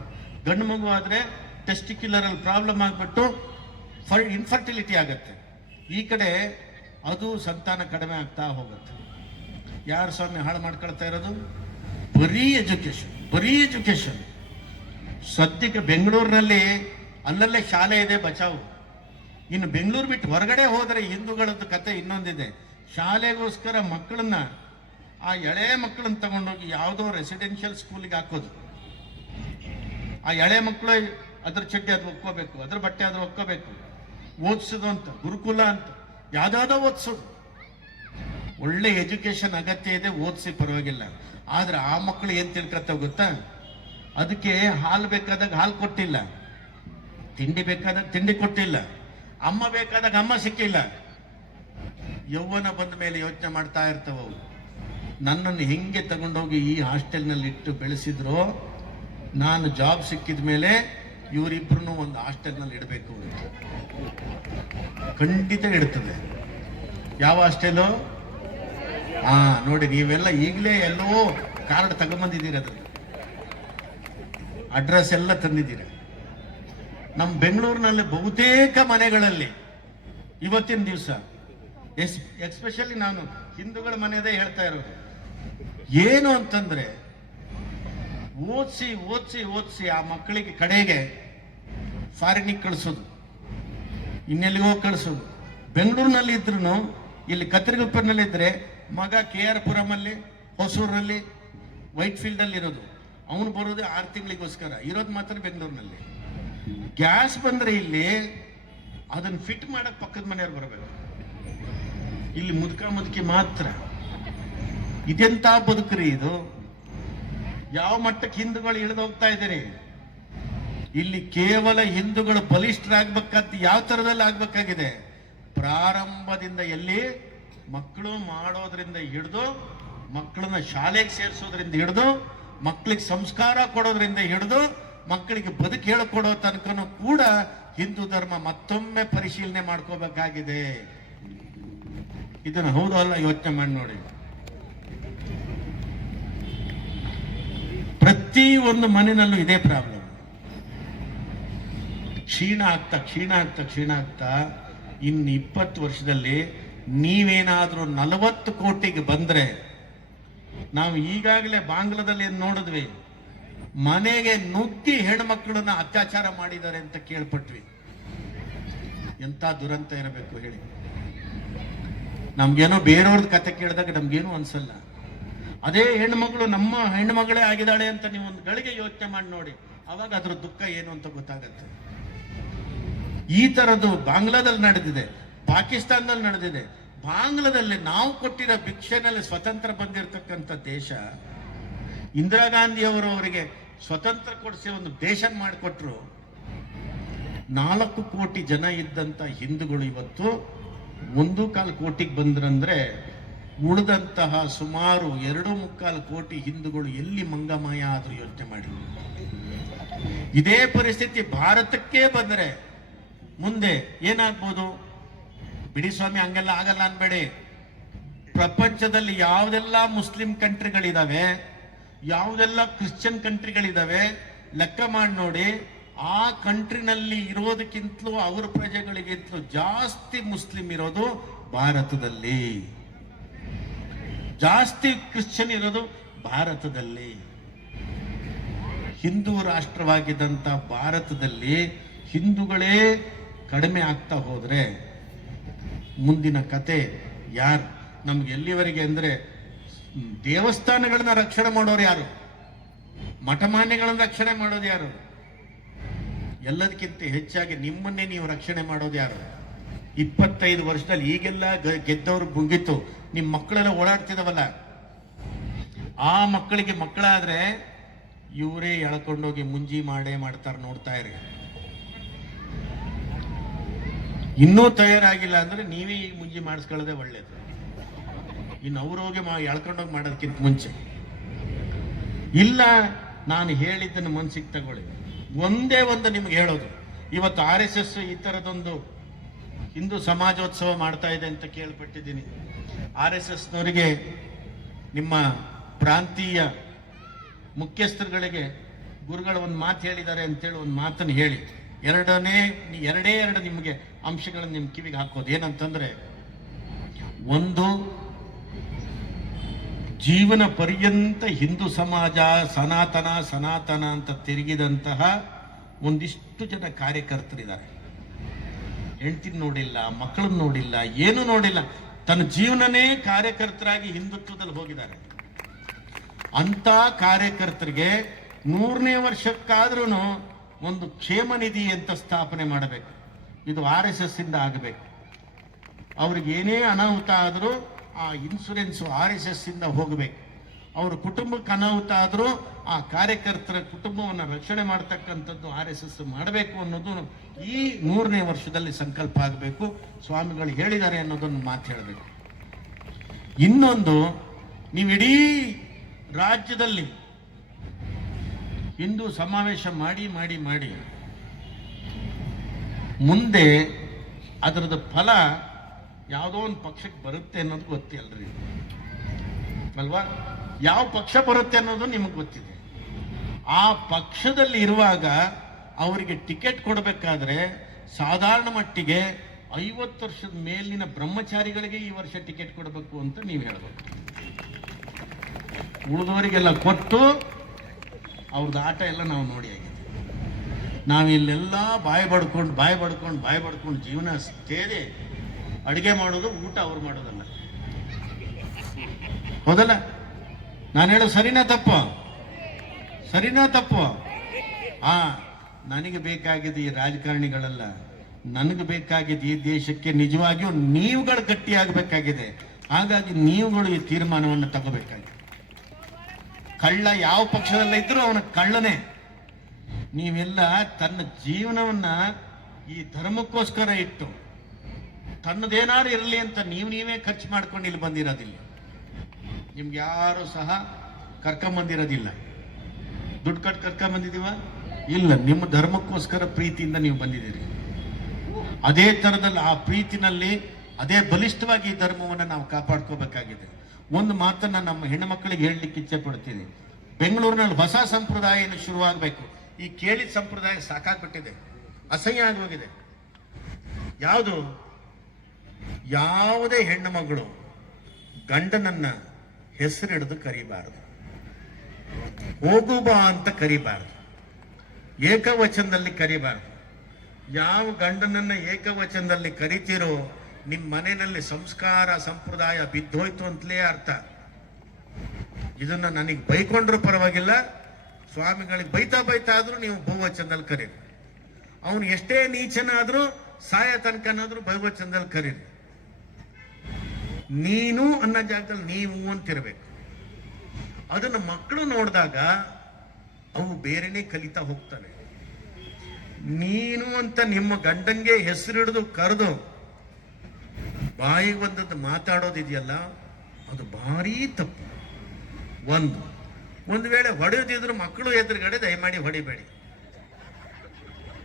ಗಂಡು ಮಗು ಆದ್ರೆ ಟೆಸ್ಟಿಕ್ಯುಲರ್ ಅಲ್ಲಿ ಪ್ರಾಬ್ಲಮ್ ಆಗ್ಬಿಟ್ಟು ಇನ್ಫರ್ಟಿಲಿಟಿ ಆಗತ್ತೆ. ಈ ಕಡೆ ಅದು ಸಂತಾನ ಕಡಿಮೆ ಆಗ್ತಾ ಹೋಗುತ್ತೆ. ಯಾರು ಸ್ವಾಮಿ ಹಾಳು ಮಾಡ್ಕೊಳ್ತಾ ಇರೋದು? ಬರೀ ಎಜುಕೇಶನ್. ಸದ್ಯಕ್ಕೆ ಬೆಂಗಳೂರಿನಲ್ಲಿ ಅಲ್ಲಲ್ಲೇ ಶಾಲೆ ಇದೆ ಬಚಾವು. ಇನ್ನು ಬೆಂಗಳೂರು ಬಿಟ್ಟು ಹೊರಗಡೆ ಹೋದರೆ ಹಿಂದೂಗಳದ್ದು ಕತೆ ಇನ್ನೊಂದಿದೆ. ಶಾಲೆಗೋಸ್ಕರ ಮಕ್ಕಳನ್ನ, ಆ ಎಳೆ ಮಕ್ಕಳನ್ನ ತಗೊಂಡೋಗಿ ಯಾವುದೋ ರೆಸಿಡೆನ್ಷಿಯಲ್ ಸ್ಕೂಲಿಗೆ ಹಾಕೋದು. ಆ ಎಳೆ ಮಕ್ಕಳು ಅದ್ರ ಚಡ್ಡಿ ಅದು ಒಕ್ಕೋಬೇಕು, ಅದ್ರ ಬಟ್ಟೆ ಅದು ಒಕ್ಕೋಬೇಕು, ಓದಿಸೋದು ಅಂತ ಗುರುಕುಲ ಅಂತ ಯಾವ್ದಾವುದೋ ಓದಿಸೋದು. ಒಳ್ಳೆ ಎಜುಕೇಶನ್ ಅಗತ್ಯ ಇದೆ, ಓದಿಸಿ ಪರವಾಗಿಲ್ಲ. ಆದ್ರೆ ಆ ಮಕ್ಕಳು ಏನ್ ತಿಳ್ಕೊತಾವ ಗೊತ್ತಾ? ಅದಕ್ಕೆ ಹಾಲು ಬೇಕಾದಾಗ ಹಾಲು ಕೊಟ್ಟಿಲ್ಲ, ತಿಂಡಿ ಬೇಕಾದಾಗ ತಿಂಡಿ ಕೊಟ್ಟಿಲ್ಲ, ಅಮ್ಮ ಬೇಕಾದಾಗ ಅಮ್ಮ ಸಿಕ್ಕಿಲ್ಲ. ಯೌವನ ಬಂದ ಮೇಲೆ ಯೋಚನೆ ಮಾಡ್ತಾ ಇರ್ತವ ಅವು, ನನ್ನನ್ನು ಹೆಂಗೆ ತಗೊಂಡೋಗಿ ಈ ಹಾಸ್ಟೆಲ್ನಲ್ಲಿ ಇಟ್ಟು ಬೆಳೆಸಿದ್ರು, ನಾನು ಜಾಬ್ ಸಿಕ್ಕಿದ ಮೇಲೆ ಇವರಿಬ್ರು ಒಂದು ಹಾಸ್ಟೆಲ್ನಲ್ಲಿ ಇಡಬೇಕು ಅಂತ. ಖಂಡಿತ ಇಡ್ತದೆ. ಯಾವ ಹಾಸ್ಟೆಲು? ನೋಡಿ, ನೀವೆಲ್ಲ ಈಗಲೇ ಎಲ್ಲೋ ಕಾರ್ಡ್ ತಗೊಂಬಂದಿದ್ದೀರ, ಅದ್ರ ಅಡ್ರೆಸ್ ಎಲ್ಲ ತಂದಿದ್ದೀರ. ನಮ್ಮ ಬೆಂಗಳೂರಿನಲ್ಲಿ ಬಹುತೇಕ ಮನೆಗಳಲ್ಲಿ ಇವತ್ತಿನ ದಿವಸ, ಎಸ್ಪೆಷಲಿ ನಾನು ಹಿಂದೂಗಳ ಮನೆಯದೇ ಹೇಳ್ತಾ ಇರೋದು, ಏನು ಅಂತಂದ್ರೆ ಓದಿಸಿ ಆ ಮಕ್ಕಳಿಗೆ ಕಡೆಗೆ ಫಾರಿನಿಗೆ ಕಳಿಸೋದು, ಇನ್ನೆಲ್ಲಿಗೋ ಕಳಿಸೋದು. ಬೆಂಗಳೂರಿನಲ್ಲಿ ಇದ್ರು, ಇಲ್ಲಿ ಕತ್ತರಿಗುಪ್ಪನಲ್ಲಿ ಇದ್ರೆ ಮಗ KR ಪುರಮಲ್ಲಿ, ಹೊಸೂರಲ್ಲಿ, ವೈಟ್ ಫೀಲ್ಡ್ ಅಲ್ಲಿ ಇರೋದು. ಅವನು ಬರೋದು 6 ತಿಂಗಳಿಗೋಸ್ಕರ, ಇರೋದು ಮಾತ್ರ ಬೆಂಗಳೂರಿನಲ್ಲಿ. ಗ್ಯಾಸ್ ಬಂದ್ರೆ ಇಲ್ಲಿ ಅದನ್ನ ಫಿಟ್ ಮಾಡಕ್ ಪಕ್ಕದ ಮನೆಯವ್ರು ಬರಬೇಕು. ಇಲ್ಲಿ ಮುದುಕಿ ಮಾತ್ರ. ಇದೆಂತ ಬದುಕ್ರಿ ಇದು? ಯಾವ ಮಟ್ಟಕ್ಕೆ ಹಿಂದೂಗಳು ಇಳಿದು ಹೋಗ್ತಾ ಇದ್ದೀರಿ? ಇಲ್ಲಿ ಕೇವಲ ಹಿಂದೂಗಳು ಬಲಿಷ್ಠರಾಗಬೇಕಾದ ಯಾವ ತರದಲ್ಲಿ ಆಗ್ಬೇಕಾಗಿದೆ? ಪ್ರಾರಂಭದಿಂದ ಎಲ್ಲಿ ಮಕ್ಕಳು ಮಾಡೋದ್ರಿಂದ ಹಿಡಿದು, ಮಕ್ಕಳನ್ನ ಶಾಲೆಗೆ ಸೇರಿಸೋದ್ರಿಂದ ಹಿಡಿದು, ಮಕ್ಕಳಿಗೆ ಸಂಸ್ಕಾರ ಕೊಡೋದ್ರಿಂದ ಹಿಡಿದು, ಮಕ್ಕಳಿಗೆ ಬದುಕು ಹೇಳಿಕೊಡೋ ತನಕನೂ ಕೂಡ ಹಿಂದೂ ಧರ್ಮ ಮತ್ತೊಮ್ಮೆ ಪರಿಶೀಲನೆ ಮಾಡ್ಕೋಬೇಕಾಗಿದೆ. ಇದನ್ನ ಹೌದು ಅಲ್ಲ ಯೋಚನೆ ಮಾಡಿ ನೋಡಿ. ಪ್ರತಿ ಒಂದು ಮನೆಯಲ್ಲೂ ಇದೇ ಪ್ರಾಬ್ಲಮ್. ಕ್ಷೀಣ ಆಗ್ತಾ ಇನ್ನು 20 ವರ್ಷದಲ್ಲಿ ನೀವೇನಾದ್ರೂ 40 ಕೋಟಿಗೆ ಬಂದ್ರೆ, ನಾವು ಈಗಾಗಲೇ ಬಾಂಗ್ಲಾದಲ್ಲಿ ಏನ್ ನೋಡಿದ್ವಿ, ಮನೆಗೆ ನುಗ್ಗಿ ಹೆಣ್ಮಕ್ಳನ್ನ ಅತ್ಯಾಚಾರ ಮಾಡಿದ್ದಾರೆ ಅಂತ ಕೇಳ್ಪಟ್ವಿ. ಎಂತ ದುರಂತ ಇರಬೇಕು ಹೇಳಿ. ನಮ್ಗೇನೋ ಬೇರೆಯವ್ರದ್ದು ಕತೆ ಕೇಳಿದಾಗ ನಮ್ಗೇನು ಅನ್ಸಲ್ಲ. ಅದೇ ಹೆಣ್ಮಗಳು ನಮ್ಮ ಹೆಣ್ಮಗಳೇ ಆಗಿದ್ದಾಳೆ ಅಂತ ನೀವು ಒಂದು ಗಳಿಗೆ ಯೋಚನೆ ಮಾಡಿ ನೋಡಿ, ಅವಾಗ ಅದ್ರ ದುಃಖ ಏನು ಅಂತ ಗೊತ್ತಾಗತ್ತೆ. ಈ ತರದ್ದು ಬಾಂಗ್ಲಾದಲ್ಲಿ ನಡೆದಿದೆ, ಪಾಕಿಸ್ತಾನದಲ್ಲಿ ನಡೆದಿದೆ. ಬಾಂಗ್ಲಾದಲ್ಲಿ ನಾವು ಕೊಟ್ಟಿರೋ ಭಿಕ್ಷೆನಲ್ಲಿ ಸ್ವತಂತ್ರ ಬಂದಿರತಕ್ಕಂಥ ದೇಶ. ಇಂದಿರಾ ಗಾಂಧಿ ಅವರು ಅವರಿಗೆ ಸ್ವತಂತ್ರ ಕೊಡಿಸಿ ಒಂದು ದೇಶ ಮಾಡಿಕೊಟ್ರು. 4 ಕೋಟಿ ಜನ ಇದ್ದಂತ ಹಿಂದೂಗಳು ಇವತ್ತು 1.25 ಕೋಟಿಗೆ ಬಂದ್ರಂದ್ರೆ, ಉಳಿದಂತಹ ಸುಮಾರು 2.25 ಕೋಟಿ ಹಿಂದೂಗಳು ಎಲ್ಲಿ ಮಂಗಮಾಯ ಆದ್ರೂ ಯೋಚನೆ ಮಾಡಿ. ಇದೇ ಪರಿಸ್ಥಿತಿ ಭಾರತಕ್ಕೆ ಬಂದ್ರೆ ಮುಂದೆ ಏನಾಗ್ಬೋದು? ಬಿಡಿ ಸ್ವಾಮಿ, ಹಂಗೆಲ್ಲ ಆಗಲ್ಲ ಅನ್ಬೇಡಿ. ಪ್ರಪಂಚದಲ್ಲಿ ಯಾವುದೆಲ್ಲ ಮುಸ್ಲಿಂ ಕಂಟ್ರಿಗಳಿದಾವೆ, ಯಾವುದೆಲ್ಲ ಕ್ರಿಶ್ಚಿಯನ್ ಕಂಟ್ರಿಗಳಿದಾವೆ, ಲೆಕ್ಕ ಮಾಡಿ ನೋಡಿ. ಆ ಕಂಟ್ರಿನಲ್ಲಿ ಇರೋದಕ್ಕಿಂತಲೂ ಅವರ ಪ್ರಜೆಗಳಿಗಿಂತಲೂ ಜಾಸ್ತಿ ಮುಸ್ಲಿಂ ಇರೋದು ಭಾರತದಲ್ಲಿ, ಜಾಸ್ತಿ ಕ್ರಿಶ್ಚಿಯನ್ ಇರೋದು ಭಾರತದಲ್ಲಿ. ಹಿಂದೂ ರಾಷ್ಟ್ರವಾಗಿದ್ದಂತ ಭಾರತದಲ್ಲಿ ಹಿಂದೂಗಳೇ ಕಡಿಮೆ ಆಗ್ತಾ ಹೋದ್ರೆ ಮುಂದಿನ ಕತೆ ಯಾರು? ನಮ್ಗೆ ಎಲ್ಲಿವರೆಗೆ ಅಂದ್ರೆ, ದೇವಸ್ಥಾನಗಳನ್ನ ರಕ್ಷಣೆ ಮಾಡೋರು ಯಾರು? ಮಠಮಾನ್ಯಗಳನ್ನ ರಕ್ಷಣೆ ಮಾಡೋದು ಯಾರು? ಎಲ್ಲದಕ್ಕಿಂತ ಹೆಚ್ಚಾಗಿ ನಿಮ್ಮನ್ನೇ ನೀವು ರಕ್ಷಣೆ ಮಾಡೋದು ಯಾರು? 25 ವರ್ಷದಲ್ಲಿ ಈಗೆಲ್ಲ ಗೆದ್ದವ್ರು ಮುಗಿತು, ನಿಮ್ಮ ಮಕ್ಕಳೆಲ್ಲ ಓಡಾಡ್ತಿದವಲ್ಲ, ಆ ಮಕ್ಕಳಿಗೆ ಮಕ್ಕಳಾದ್ರೆ ಇವರೇ ಎಳ್ಕೊಂಡೋಗಿ ಮುಂಜಿ ಮಾಡ್ತಾರೆ. ನೋಡ್ತಾ ಇರಿ. ಇನ್ನೂ ತಯಾರಾಗಿಲ್ಲ ಅಂದ್ರೆ ನೀವೇ ಈಗ ಮುಂಜಿ ಮಾಡಿಸ್ಕೊಳ್ಳೋದೇ ಒಳ್ಳೇದು. ಇನ್ನು ಅವ್ರೋಗಿ ಎಳ್ಕೊಂಡೋಗಿ ಮಾಡೋದಕ್ಕಿಂತ ಮುಂಚೆ ಇಲ್ಲ, ನಾನು ಹೇಳಿದ್ದನ್ನು ಮನ್ಸಿಗೆ ತಗೊಳ್ಳಿ. ಒಂದೇ ಒಂದು ನಿಮ್ಗೆ ಹೇಳೋದು, ಇವತ್ತು RSS ಈ ಥರದೊಂದು ಹಿಂದೂ ಸಮಾಜೋತ್ಸವ ಮಾಡ್ತಾ ಇದೆ ಅಂತ ಕೇಳ್ಪಟ್ಟಿದ್ದೀನಿ. RSSನವರಿಗೆ ನಿಮ್ಮ ಪ್ರಾಂತೀಯ ಮುಖ್ಯಸ್ಥರುಗಳಿಗೆ ಗುರುಗಳು ಒಂದು ಮಾತು ಹೇಳಿದ್ದಾರೆ ಅಂತೇಳಿ ಒಂದು ಮಾತನ್ನು ಹೇಳಿ, ಎರಡೇ ಎರಡು ನಿಮಗೆ ಅಂಶಗಳನ್ನು ನಿಮ್ಮ ಕಿವಿಗೆ ಹಾಕೋದು ಏನಂತಂದ್ರೆ, ಒಂದು, ಜೀವನ ಪರ್ಯಂತ ಹಿಂದೂ ಸಮಾಜ ಸನಾತನ ಅಂತ ತಿರುಗಿದಂತಹ ಒಂದಿಷ್ಟು ಜನ ಕಾರ್ಯಕರ್ತರಿದ್ದಾರೆ. ಹೆಂಡತಿನ ನೋಡಿಲ್ಲ, ಮಕ್ಕಳನ್ನ ನೋಡಿಲ್ಲ, ಏನು ನೋಡಿಲ್ಲ, ತನ್ನ ಜೀವನನೇ ಕಾರ್ಯಕರ್ತರಾಗಿ ಹಿಂದುತ್ವದಲ್ಲಿ ಹೋಗಿದ್ದಾರೆ. ಅಂತ ಕಾರ್ಯಕರ್ತರಿಗೆ 100ನೇ ವರ್ಷಕ್ಕಾದ್ರೂ ಒಂದು ಕ್ಷೇಮ ನಿಧಿ ಅಂತ ಸ್ಥಾಪನೆ ಮಾಡಬೇಕು. ಇದು RSS ಇಂದ ಆಗಬೇಕು. ಅವ್ರಿಗೆ ಏನೇ ಅನಾಹುತ ಆದರೂ ಆ ಇನ್ಸೂರೆನ್ಸ್ RSS ಇಂದ ಹೋಗಬೇಕು. ಅವ್ರ ಕುಟುಂಬಕ್ಕೆ ಅನಾಹುತ ಆದರೂ ಆ ಕಾರ್ಯಕರ್ತರ ಕುಟುಂಬವನ್ನು ರಕ್ಷಣೆ ಮಾಡ್ತಕ್ಕಂಥದ್ದು RSS ಮಾಡಬೇಕು ಅನ್ನೋದು ಈ 100ನೇ ವರ್ಷದಲ್ಲಿ ಸಂಕಲ್ಪ ಆಗಬೇಕು. ಸ್ವಾಮಿಗಳು ಹೇಳಿದ್ದಾರೆ ಅನ್ನೋದನ್ನು ಮಾತು ಹೇಳಬೇಕು. ಇನ್ನೊಂದು, ನೀವಿಡೀ ರಾಜ್ಯದಲ್ಲಿ ಹಿಂದೂ ಸಮಾವೇಶ ಮಾಡಿ ಮಾಡಿ ಮಾಡಿ ಮುಂದೆ ಅದರದ ಫಲ ಯಾವುದೋ ಒಂದು ಪಕ್ಷಕ್ಕೆ ಬರುತ್ತೆ ಅನ್ನೋದು ಗೊತ್ತಿಲ್ಲರಿ ಅಲ್ವಾ? ಯಾವ ಪಕ್ಷ ಬರುತ್ತೆ ಅನ್ನೋದು ನಿಮಗೆ ಗೊತ್ತಿದೆ. ಆ ಪಕ್ಷದಲ್ಲಿ ಇರುವಾಗ ಅವರಿಗೆ ಟಿಕೆಟ್ ಕೊಡಬೇಕಾದ್ರೆ ಸಾಧಾರಣ ಮಟ್ಟಿಗೆ 50 ವರ್ಷದ ಮೇಲಿನ ಬ್ರಹ್ಮಚಾರಿಗಳಿಗೆ ಈ ವರ್ಷ ಟಿಕೆಟ್ ಕೊಡಬೇಕು ಅಂತ ನೀವು ಹೇಳ್ಬೇಕು. ಉಳಿದವರಿಗೆಲ್ಲ ಕೊಟ್ಟು ಅವ್ರದ್ದು ಆಟ ಎಲ್ಲ ನಾವು ನೋಡಿ ಆಗಿದೆ. ನಾವಿಲ್ಲೆಲ್ಲ ಬಾಯಿ ಬಡ್ಕೊಂಡು ಜೀವನ ಸೇರಿ ಅಡುಗೆ ಮಾಡೋದು, ಊಟ ಅವ್ರು ಮಾಡೋದಲ್ಲ. ಹೌದಲ್ಲ? ನಾನು ಹೇಳೋದು ಸರಿನಾ ತಪ್ಪು? ನನಗೆ ಬೇಕಾಗಿದ್ದು ಈ ರಾಜಕಾರಣಿಗಳಲ್ಲ, ನನಗೆ ಬೇಕಾಗಿದ್ದು ಈ ದೇಶಕ್ಕೆ ನಿಜವಾಗಿಯೂ ನೀವುಗಳು ಗಟ್ಟಿಯಾಗಬೇಕಾಗಿದೆ. ಹಾಗಾಗಿ ನೀವುಗಳು ಈ ತೀರ್ಮಾನವನ್ನು ತಗೋಬೇಕಾಗಿದೆ. ಕಳ್ಳ ಯಾವ ಪಕ್ಷದಲ್ಲ ಇದ್ರೂ ಅವನ ಕಳ್ಳನೇ. ನೀವೆಲ್ಲ ತನ್ನ ಜೀವನವನ್ನ ಈ ಧರ್ಮಕ್ಕೋಸ್ಕರ ಇಟ್ಟು ತನ್ನದೇನಾರು ಇರಲಿ ಅಂತ ನೀವೇ ಖರ್ಚು ಮಾಡ್ಕೊಂಡು ಇಲ್ಲಿ ಬಂದಿರೋದಿಲ್ಲ. ನಿಮ್ಗೆ ಯಾರು ಸಹ ಕರ್ಕೊಂಬಂದಿರೋದಿಲ್ಲ. ದುಡ್ಡು ಕಟ್ಟು ಕರ್ಕೊಂಬಂದಿದೀವ? ಇಲ್ಲ. ನಿಮ್ಮ ಧರ್ಮಕ್ಕೋಸ್ಕರ ಪ್ರೀತಿಯಿಂದ ನೀವು ಬಂದಿದ್ದೀರಿ. ಅದೇ ಥರದಲ್ಲಿ ಆ ಪ್ರೀತಿನಲ್ಲಿ ಅದೇ ಬಲಿಷ್ಠವಾಗಿ ಈ ಧರ್ಮವನ್ನು ನಾವು ಕಾಪಾಡ್ಕೋಬೇಕಾಗಿದೆ. ಒಂದು ಮಾತನ್ನ ನಮ್ಮ ಹೆಣ್ಣು ಮಕ್ಕಳಿಗೆ ಹೇಳಲಿಕ್ಕೆ ಇಚ್ಛೆ ಪಡ್ತೀನಿ. ಬೆಂಗಳೂರಿನಲ್ಲಿ ಹೊಸ ಸಂಪ್ರದಾಯ ಏನು ಶುರುವಾಗಬೇಕು. ಈ ಕೇಳಿದ ಸಂಪ್ರದಾಯ ಸಾಕಾಗ್ಬಿಟ್ಟಿದೆ, ಅಸಹ್ಯ ಆಗೋಗಿದೆ. ಯಾವುದು? ಯಾವುದೇ ಹೆಣ್ಣು ಮಗಳು ಗಂಡನನ್ನ ಹೆಸರಿಡಿದು ಕರಿಬಾರದು, ಹೋಗು ಬಾ ಅಂತ ಕರಿಬಾರದು, ಏಕವಚನದಲ್ಲಿ ಕರಿಬಾರದು. ಯಾವ ಗಂಡನನ್ನ ಏಕವಚನದಲ್ಲಿ ಕರಿತೀರೋ ನಿಮ್ಮ ಮನೆಯಲ್ಲಿ ಸಂಸ್ಕಾರ ಸಂಪ್ರದಾಯ ಬಿದ್ದೋಯ್ತು ಅಂತಲೇ ಅರ್ಥ. ಇದನ್ನ ನನಗೆ ಬೈಕೊಂಡ್ರೂ ಪರವಾಗಿಲ್ಲ, ಸ್ವಾಮಿಗಳಿಗೆ ಬೈತಾ ಆದ್ರೂ ನೀವು ಬಹುವಚನದಲ್ಲಿ ಕರೀರಿ. ಅವನು ಎಷ್ಟೇ ನೀಚನಾದ್ರೂ ಸಾಯ ತನಕನಾದ್ರೂ ಬಹುವಚನದಲ್ಲಿ ಕರೀರಿ. ನೀನು ಅನ್ನೋ ಜಾಗದಲ್ಲಿ ನೀವು ಅಂತಿರ್ಬೇಕು. ಅದನ್ನು ಮಕ್ಕಳು ನೋಡಿದಾಗ ಅವು ಬೇರೆನೇ ಕಲಿತಾ ಹೋಗ್ತವೆ. ನೀನು ಅಂತ ನಿಮ್ಮ ಗಂಡಂಗೆ ಹೆಸರಿಡಿದು ಕರೆದು ಬಾಯಿಗೆ ಬಂದದ್ದು ಮಾತಾಡೋದಿದೆಯಲ್ಲ, ಅದು ಭಾರೀ ತಪ್ಪು. ಒಂದು ವೇಳೆ ಹೊಡೆಯೋದಿದ್ರು ಮಕ್ಕಳು ಎದುರುಗಡೆ ದಯಮಾಡಿ ಹೊಡಿಬೇಡಿ.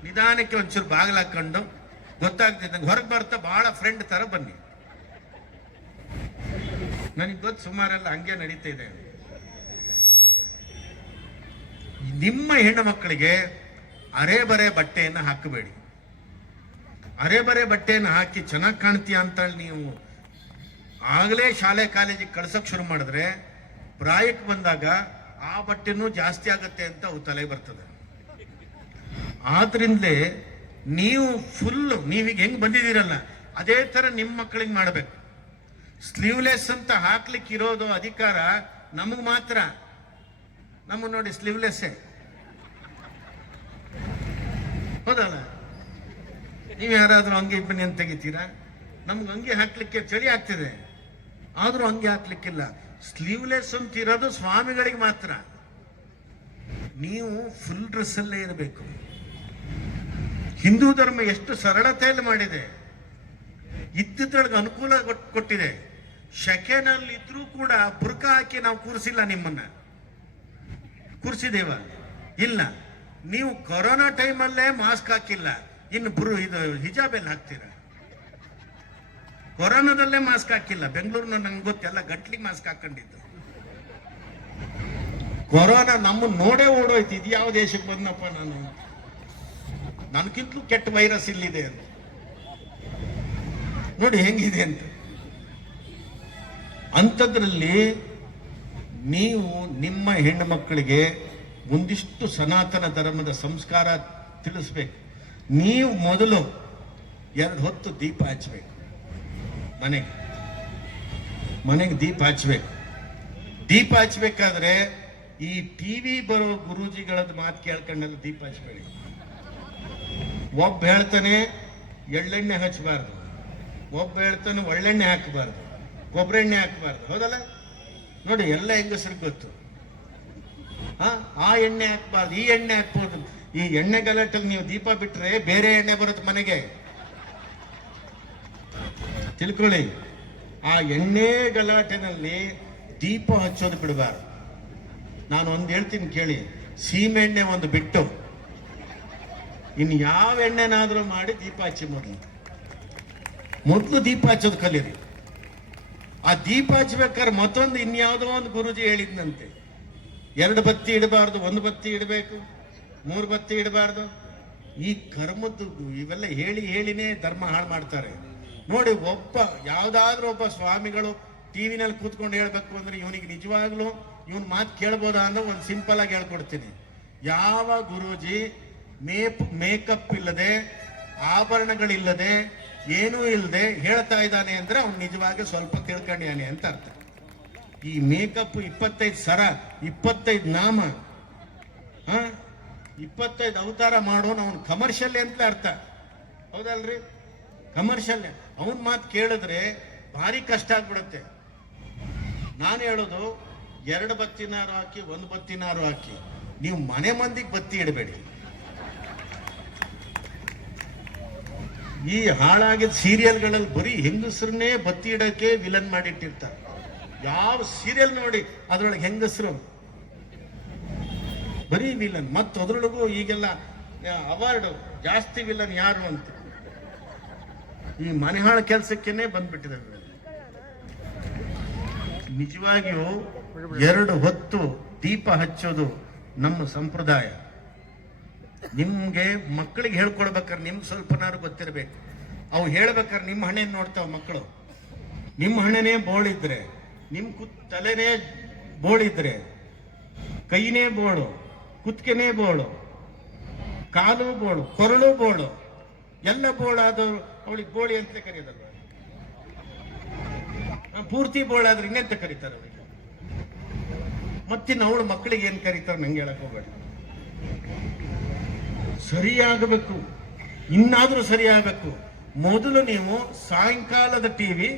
ನಿಧಾನಕ್ಕೆ ಒಂಚೂರು ಬಾಗಿಲಾಕೊಂಡು ಗೊತ್ತಾಗ್ತಿದ್ದಂಗೆ ಹೊರಗೆ ಬರ್ತಾ ಬಹಳ ಫ್ರೆಂಡ್ ತರ ಬನ್ನಿ. ನನಗೆ ಗೊತ್ತು ಸುಮಾರೆಲ್ಲ ಹಂಗೆ ನಡೀತಾ ಇದೆ. ನಿಮ್ಮ ಹೆಣ್ಣು ಮಕ್ಕಳಿಗೆ ಅರೆ-ಬರೆ ಬಟ್ಟೆಯನ್ನು ಹಾಕಬೇಡಿ. ಅರೆ-ಬರೆ ಬಟ್ಟೆಯನ್ನು ಹಾಕಿ ಚೆನ್ನಾಗಿ ಕಾಣ್ತೀಯ ಅಂತ ನೀವು ಆಗಲೇ ಶಾಲೆ ಕಾಲೇಜಿಗೆ ಕಳ್ಸಕ್ ಶುರು ಮಾಡಿದ್ರೆ ಪ್ರಾಯಕ್ಕೆ ಬಂದಾಗ ಆ ಬಟ್ಟೆನೂ ಜಾಸ್ತಿ ಆಗುತ್ತೆ ಅಂತ ಅವು ತಲೆ ಬರ್ತದೆ. ಆದ್ರಿಂದಲೇ ನೀವು ನೀವೀಗ ಹೆಂಗ್ ಬಂದಿದ್ದೀರಲ್ಲ ಅದೇ ತರ ನಿಮ್ಮ ಮಕ್ಕಳಿಗೆ ಮಾಡಬೇಕು. ಸ್ಲೀವ್ಲೆಸ್ ಅಂತ ಹಾಕ್ಲಿಕ್ಕೆ ಇರೋದು ಅಧಿಕಾರ ನಮಗ್ ಮಾತ್ರ. ನಮಗ್ ನೋಡಿ ಸ್ಲೀವ್ಲೆಸ್ಸೇ, ಹೌದಲ್ಲ? ನೀವು ಯಾರಾದ್ರೂ ಅಂಗಿ ಬನ್ನಿ ಅಂತ ತೆಗಿತೀರಾ? ನಮ್ಗೆ ಅಂಗಿ ಹಾಕ್ಲಿಕ್ಕೆ ಚಳಿ ಆಗ್ತಿದೆ, ಆದ್ರೂ ಅಂಗಿ ಹಾಕ್ಲಿಕ್ಕಿಲ್ಲ. ಸ್ಲೀವ್ಲೆಸ್ ಅಂತ ಇರೋದು ಸ್ವಾಮಿಗಳಿಗೆ ಮಾತ್ರ. ನೀವು ಫುಲ್ ಡ್ರೆಸ್ ಅಲ್ಲೇ ಇರಬೇಕು. ಹಿಂದೂ ಧರ್ಮ ಎಷ್ಟು ಸರಳತೆಯಲ್ಲಿ ಮಾಡಿದೆ, ಇದ್ದಿದ್ದೊಳಗೆ ಅನುಕೂಲ ಕೊಟ್ಟಿದೆ. ಶಕೆನಲ್ಲಿ ಇದ್ರೂ ಕೂಡ ಬುರ್ಕ ಹಾಕಿ ನಾವು ಕೂರಿಸಿಲ್ಲ. ನಿಮ್ಮನ್ನ ಕೂರಿಸಿದೇವ? ಇಲ್ಲ. ನೀವು ಕೊರೋನಾ ಟೈಮಲ್ಲೇ ಮಾಸ್ಕ್ ಹಾಕಿಲ್ಲ, ಇನ್ನು ಇದು ಹಿಜಾಬ್ ಎಲ್ಲ ಹಾಕ್ತೀರಾ? ಕೊರೋನಾದಲ್ಲೇ ಮಾಸ್ಕ್ ಹಾಕಿಲ್ಲ. ಬೆಂಗಳೂರಿನ ನಂಗೆ ಗೊತ್ತೆಲ್ಲ ಗಂಟ್ಲಿಗೆ ಮಾಸ್ಕ್ ಹಾಕೊಂಡಿದ್ದು. ಕೊರೋನಾ ನಮ್ಮನ್ನು ನೋಡೇ ಓಡೋಯ್ತು. ಇದು ಯಾವ ದೇಶಕ್ಕೆ ಬಂದಪ್ಪ ನಾನು, ನನಗಿಂತಲೂ ಕೆಟ್ಟ ವೈರಸ್ ಇಲ್ಲಿದೆ ಅಂತ. ನೋಡಿ ಹೆಂಗಿದೆ ಅಂತ. ಅಂಥದ್ರಲ್ಲಿ ನೀವು ನಿಮ್ಮ ಹೆಣ್ಣು ಮಕ್ಕಳಿಗೆ ಒಂದಿಷ್ಟು ಸನಾತನ ಧರ್ಮದ ಸಂಸ್ಕಾರ ತಿಳಿಸ್ಬೇಕು. ನೀವು ಮೊದಲು 2 ಹೊತ್ತು ದೀಪ ಹಚ್ಚಬೇಕು. ಮನೆಗೆ ದೀಪ ಹಚ್ಚಬೇಕು. ದೀಪ ಹಚ್ಚಬೇಕಾದ್ರೆ ಈ ಟಿವಿ ಬರೋ ಗುರೂಜಿಗಳದ್ದು ಮಾತು ಕೇಳ್ಕೊಂಡೆಲ್ಲ ದೀಪ ಹಚ್ಚಬೇಡಿ. ಒಬ್ಬ ಹೇಳ್ತಾನೆ ಎಳ್ಳೆಣ್ಣೆ ಹಚ್ಚಬಾರ್ದು, ಒಬ್ಬ ಹೇಳ್ತಾನೆ ಒಳ್ಳೆಣ್ಣೆ ಹಾಕಬಾರ್ದು, ಕೊಬ್ಬರಿ ಎಣ್ಣೆ ಹಾಕಬಾರ್ದು. ಹೌದಲ್ಲ? ನೋಡಿ, ಎಲ್ಲ ಹೆಂಗಸರಿಗೆ ಗೊತ್ತು. ಆ ಎಣ್ಣೆ ಹಾಕಬಾರ್ದು, ಈ ಎಣ್ಣೆ ಹಾಕ್ಬೋದು. ಈ ಎಣ್ಣೆ ಗಲಾಟಲ್ಲಿ ನೀವು ದೀಪ ಬಿಟ್ರೆ ಬೇರೆ ಎಣ್ಣೆ ಬರುತ್ತೆ ಮನೆಗೆ, ತಿಳ್ಕೊಳ್ಳಿ. ಆ ಎಣ್ಣೆ ಗಲಾಟೆನಲ್ಲಿ ದೀಪ ಹಚ್ಚೋದು ಬಿಡಬಾರ್ದು. ನಾನು ಒಂದು ಹೇಳ್ತೀನಿ ಕೇಳಿ, ಸೀಮೆ ಎಣ್ಣೆ ಒಂದು ಬಿಟ್ಟು ಇನ್ನು ಯಾವ ಎಣ್ಣೆನಾದ್ರೂ ಮಾಡಿ ದೀಪ ಹಚ್ಚಿ. ಮೊದಲು ದೀಪ ಹಚ್ಚೋದು ಕಲೀರಿ. ಆ ದೀಪ ಹಚ್ಬೇಕಾದ್ರೆ ಮತ್ತೊಂದು ಇನ್ಯಾವುದೋ ಒಂದು ಗುರುಜಿ ಹೇಳಿದ್ನಂತೆ, 2 ಬತ್ತಿ ಇಡಬಾರ್ದು, 1 ಬತ್ತಿ ಇಡಬೇಕು, 3 ಬತ್ತಿ ಇಡಬಾರ್ದು. ಈ ಕರ್ಮದ್ದು ಇವೆಲ್ಲ ಹೇಳಿನೇ ಧರ್ಮ ಹಾಳು ಮಾಡ್ತಾರೆ. ನೋಡಿ, ಯಾವ್ದಾದ್ರೂ ಒಬ್ಬ ಸ್ವಾಮಿಗಳು ಟಿವಿನಲ್ಲಿ ಕೂತ್ಕೊಂಡು ಹೇಳ್ಬೇಕು ಅಂದ್ರೆ ಇವನಿಗೆ ನಿಜವಾಗ್ಲೂ ಇವನ್ ಮಾತು ಕೇಳ್ಬೋದಾ ಅಂದ್ರೆ ಒಂದು ಸಿಂಪಲ್ ಆಗಿ ಹೇಳ್ಕೊಡ್ತೀನಿ. ಯಾವ ಗುರೂಜಿ ಮೇಕಪ್ ಇಲ್ಲದೆ, ಆಭರಣಗಳಿಲ್ಲದೆ, ಏನೂ ಇಲ್ಲದೆ ಹೇಳ್ತಾ ಇದ್ದಾನೆ ಅಂದ್ರೆ ಅವ್ನು ನಿಜವಾಗಿ ಸ್ವಲ್ಪ ತಿಳ್ಕೊಂಡಿಯಾನೆ ಅಂತ ಅರ್ಥ. ಈ ಮೇಕಪ್ 25 ಸರ, 25 ನಾಮ, 25 ಅವತಾರ ಮಾಡೋನು ಅವನು ಕಮರ್ಷಿಯಲ್ ಅಂತ ಅರ್ಥ. ಹೌದಲ್ರಿ? ಕಮರ್ಷಿಯಲ್. ಅವನ್ ಮಾತು ಕೇಳಿದ್ರೆ ಭಾರಿ ಕಷ್ಟ ಆಗ್ಬಿಡುತ್ತೆ. ನಾನು ಹೇಳೋದು 2 ಬತ್ತಿನಾರು ಹಾಕಿ, 1 ಬತ್ತಿನಾರು ಹಾಕಿ. ನೀವು ಮನೆ ಮಂದಿಗೆ ಬತ್ತಿ ಇಡಬೇಡಿ. ಈ ಹಾಳಾಗಿದ್ದ ಸೀರಿಯಲ್ಗಳಲ್ಲಿ ಬರೀ ಹೆಂಗಸರನ್ನೇ ಬತ್ತಿ ಇಡಕ್ಕೆ ವಿಲನ್ ಮಾಡಿಟ್ಟಿರ್ತಾರೆ. ಯಾವ ಸೀರಿಯಲ್ ನೋಡಿ ಅದ್ರೊಳಗೆ ಹೆಂಗಸರು ಬರೀ ವಿಲನ್. ಮತ್ತು ಅದ್ರೊಳಗೂ ಈಗೆಲ್ಲ ಅವಾರ್ಡ್ ಜಾಸ್ತಿ ವಿಲನ್ ಯಾರು ಅಂತ ಈ ಮನೆಹಾಳ ಕೆಲಸಕ್ಕೇನೆ ಬಂದ್ಬಿಟ್ಟಿದೆ. ನಿಜವಾಗಿಯೂ 2 ಹೊತ್ತು ದೀಪ ಹಚ್ಚೋದು ನಮ್ಮ ಸಂಪ್ರದಾಯ. ನಿಮ್ಗೆ ಮಕ್ಕಳಿಗೆ ಹೇಳ್ಕೊಡ್ಬೇಕಾದ್ರೆ ನಿಮ್ಗೆ ಸ್ವಲ್ಪನಾರು ಗೊತ್ತಿರಬೇಕು. ಅವು ಹೇಳ್ಬೇಕಾದ್ರೆ ನಿಮ್ಮ ಹಣೆಯನ್ನು ನೋಡ್ತಾವ ಮಕ್ಕಳು. ನಿಮ್ಮ ಹಣೆನೇ ಬೋಳಿದ್ರೆ, ನಿಮ್ಮ ತಲೆನೇ ಬೋಳಿದ್ರೆ, ಕೈನೇ ಬೋಳು, ಕುತ್ತಿಗೆನೇ ಬೋಳು, ಕಾಲು ಬೋಳು, ಕೊರಳು ಬೋಳು, ಎಲ್ಲ ಬೋಳಾದವರು ಅವಳಿಗೆ ಬೋಳಿ ಅಂತ ಕರೆಯೋದಲ್ವ? ಪೂರ್ತಿ ಬೋಳಾದ್ರೆ ಇನ್ನೆಂತ ಕರೀತಾರೆ ಅವಳಿಗೆ? ಮತ್ತಿನ್ನು ಅವಳು ಮಕ್ಕಳಿಗೆ ಏನ್ ಕರೀತಾರೆ ನಂಗೆ ಹೇಳಕ್ ಹೋಗ್ಬೇಡಿ. ಸರಿಯಾಗಬೇಕು, ಇನ್ನಾದ್ರೂ ಸರಿಯಾಗಬೇಕು. ಮೊದಲು ನೀವು ಸಾಯಂಕಾಲದ ಟಿವಿ,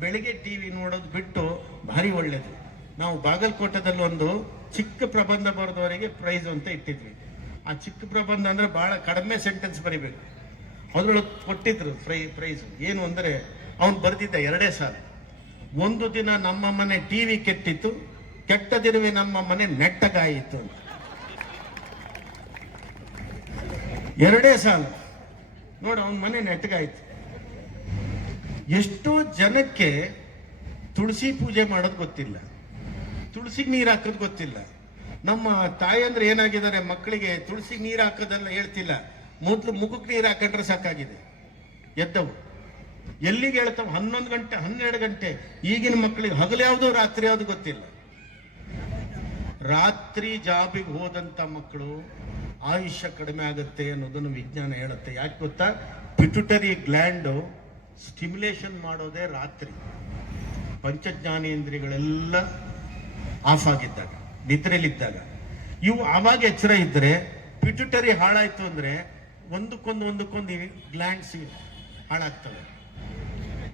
ಬೆಳಿಗ್ಗೆ ಟಿವಿ ನೋಡೋದು ಬಿಟ್ಟು ಭಾರಿ ಒಳ್ಳೇದು. ನಾವು ಬಾಗಲಕೋಟದಲ್ಲಿ ಒಂದು ಚಿಕ್ಕ ಪ್ರಬಂಧ ಬರೆದವರಿಗೆ ಪ್ರೈಸ್ ಅಂತ ಇಟ್ಟಿದ್ವಿ. ಆ ಚಿಕ್ಕ ಪ್ರಬಂಧ ಅಂದ್ರೆ ಬಹಳ ಕಡಿಮೆ ಸೆಂಟೆನ್ಸ್ ಬರಿಬೇಕು. ಅದ್ರೊಳಗೆ ಕೊಟ್ಟಿದ್ರು ಪ್ರೈಸ್. ಏನು ಅಂದ್ರೆ ಅವನು ಬರೆದಿದ್ದ 2 ಸಾಲು. ಒಂದು ದಿನ ನಮ್ಮ ಮನೆ ಟಿವಿ ಕೆಟ್ಟಿತ್ತು, ಕೆಟ್ಟ ದಿನವೇ ನಮ್ಮ ಮನೆ ನೆಟ್ಟಗಾಯಿತು ಅಂತ. 2 ಸಾಲು ನೋಡಿ, ಅವನ ಮನೆ ನೆಟ್ಟಗಾಯ್ತು. ಎಷ್ಟೋ ಜನಕ್ಕೆ ತುಳಸಿ ಪೂಜೆ ಮಾಡೋದು ಗೊತ್ತಿಲ್ಲ, ತುಳಸಿಗೆ ನೀರು ಹಾಕೋದು ಗೊತ್ತಿಲ್ಲ. ನಮ್ಮ ತಾಯಂದ್ರೆ ಏನಾಗಿದ್ದಾರೆ, ಮಕ್ಕಳಿಗೆ ತುಳಸಿಗೆ ನೀರು ಹಾಕೋದೆಲ್ಲ ಹೇಳ್ತಿಲ್ಲ. ಮೊದಲು ಮುಖಕ್ಕೆ ನೀರು ಹಾಕೊಂಡ್ರೆ ಸಾಕಾಗಿದೆ, ಎದ್ದವು. ಎಲ್ಲಿಗೆ ಹೇಳ್ತಾವ? 11 ಗಂಟೆ 12 ಗಂಟೆ. ಈಗಿನ ಮಕ್ಕಳಿಗೆ ಹಗಲು ಯಾವುದು ರಾತ್ರಿ ಯಾವುದು ಗೊತ್ತಿಲ್ಲ. ರಾತ್ರಿ ಜಾಬಿಗೆ ಹೋದಂತ ಮಕ್ಕಳು ಆಯುಷ್ಯ ಕಡಿಮೆ ಆಗುತ್ತೆ ಅನ್ನೋದನ್ನು ವಿಜ್ಞಾನ ಹೇಳುತ್ತೆ. ಯಾಕೆ ಗೊತ್ತಾ? ಪಿಟ್ಯುಟರಿ ಗ್ಲ್ಯಾಂಡ್ ಸ್ಟಿಮ್ಯುಲೇಷನ್ ಮಾಡೋದೇ ರಾತ್ರಿ. ಪಂಚಜ್ಞಾನೇಂದ್ರಿಯಗಳೆಲ್ಲ ಆಫ್ ಆಗಿದ್ದಾಗ, ನಿದ್ರೆಲಿದ್ದಾಗ. ಇವು ಆವಾಗ ಎಚ್ಚರ ಇದ್ರೆ, ಪಿಟ್ಯುಟರಿ ಹಾಳಾಯ್ತು ಅಂದ್ರೆ ಒಂದಕ್ಕೊಂದು ಗ್ಲ್ಯಾಂಡ್ಸ್ ಹಾಳಾಗ್ತವೆ.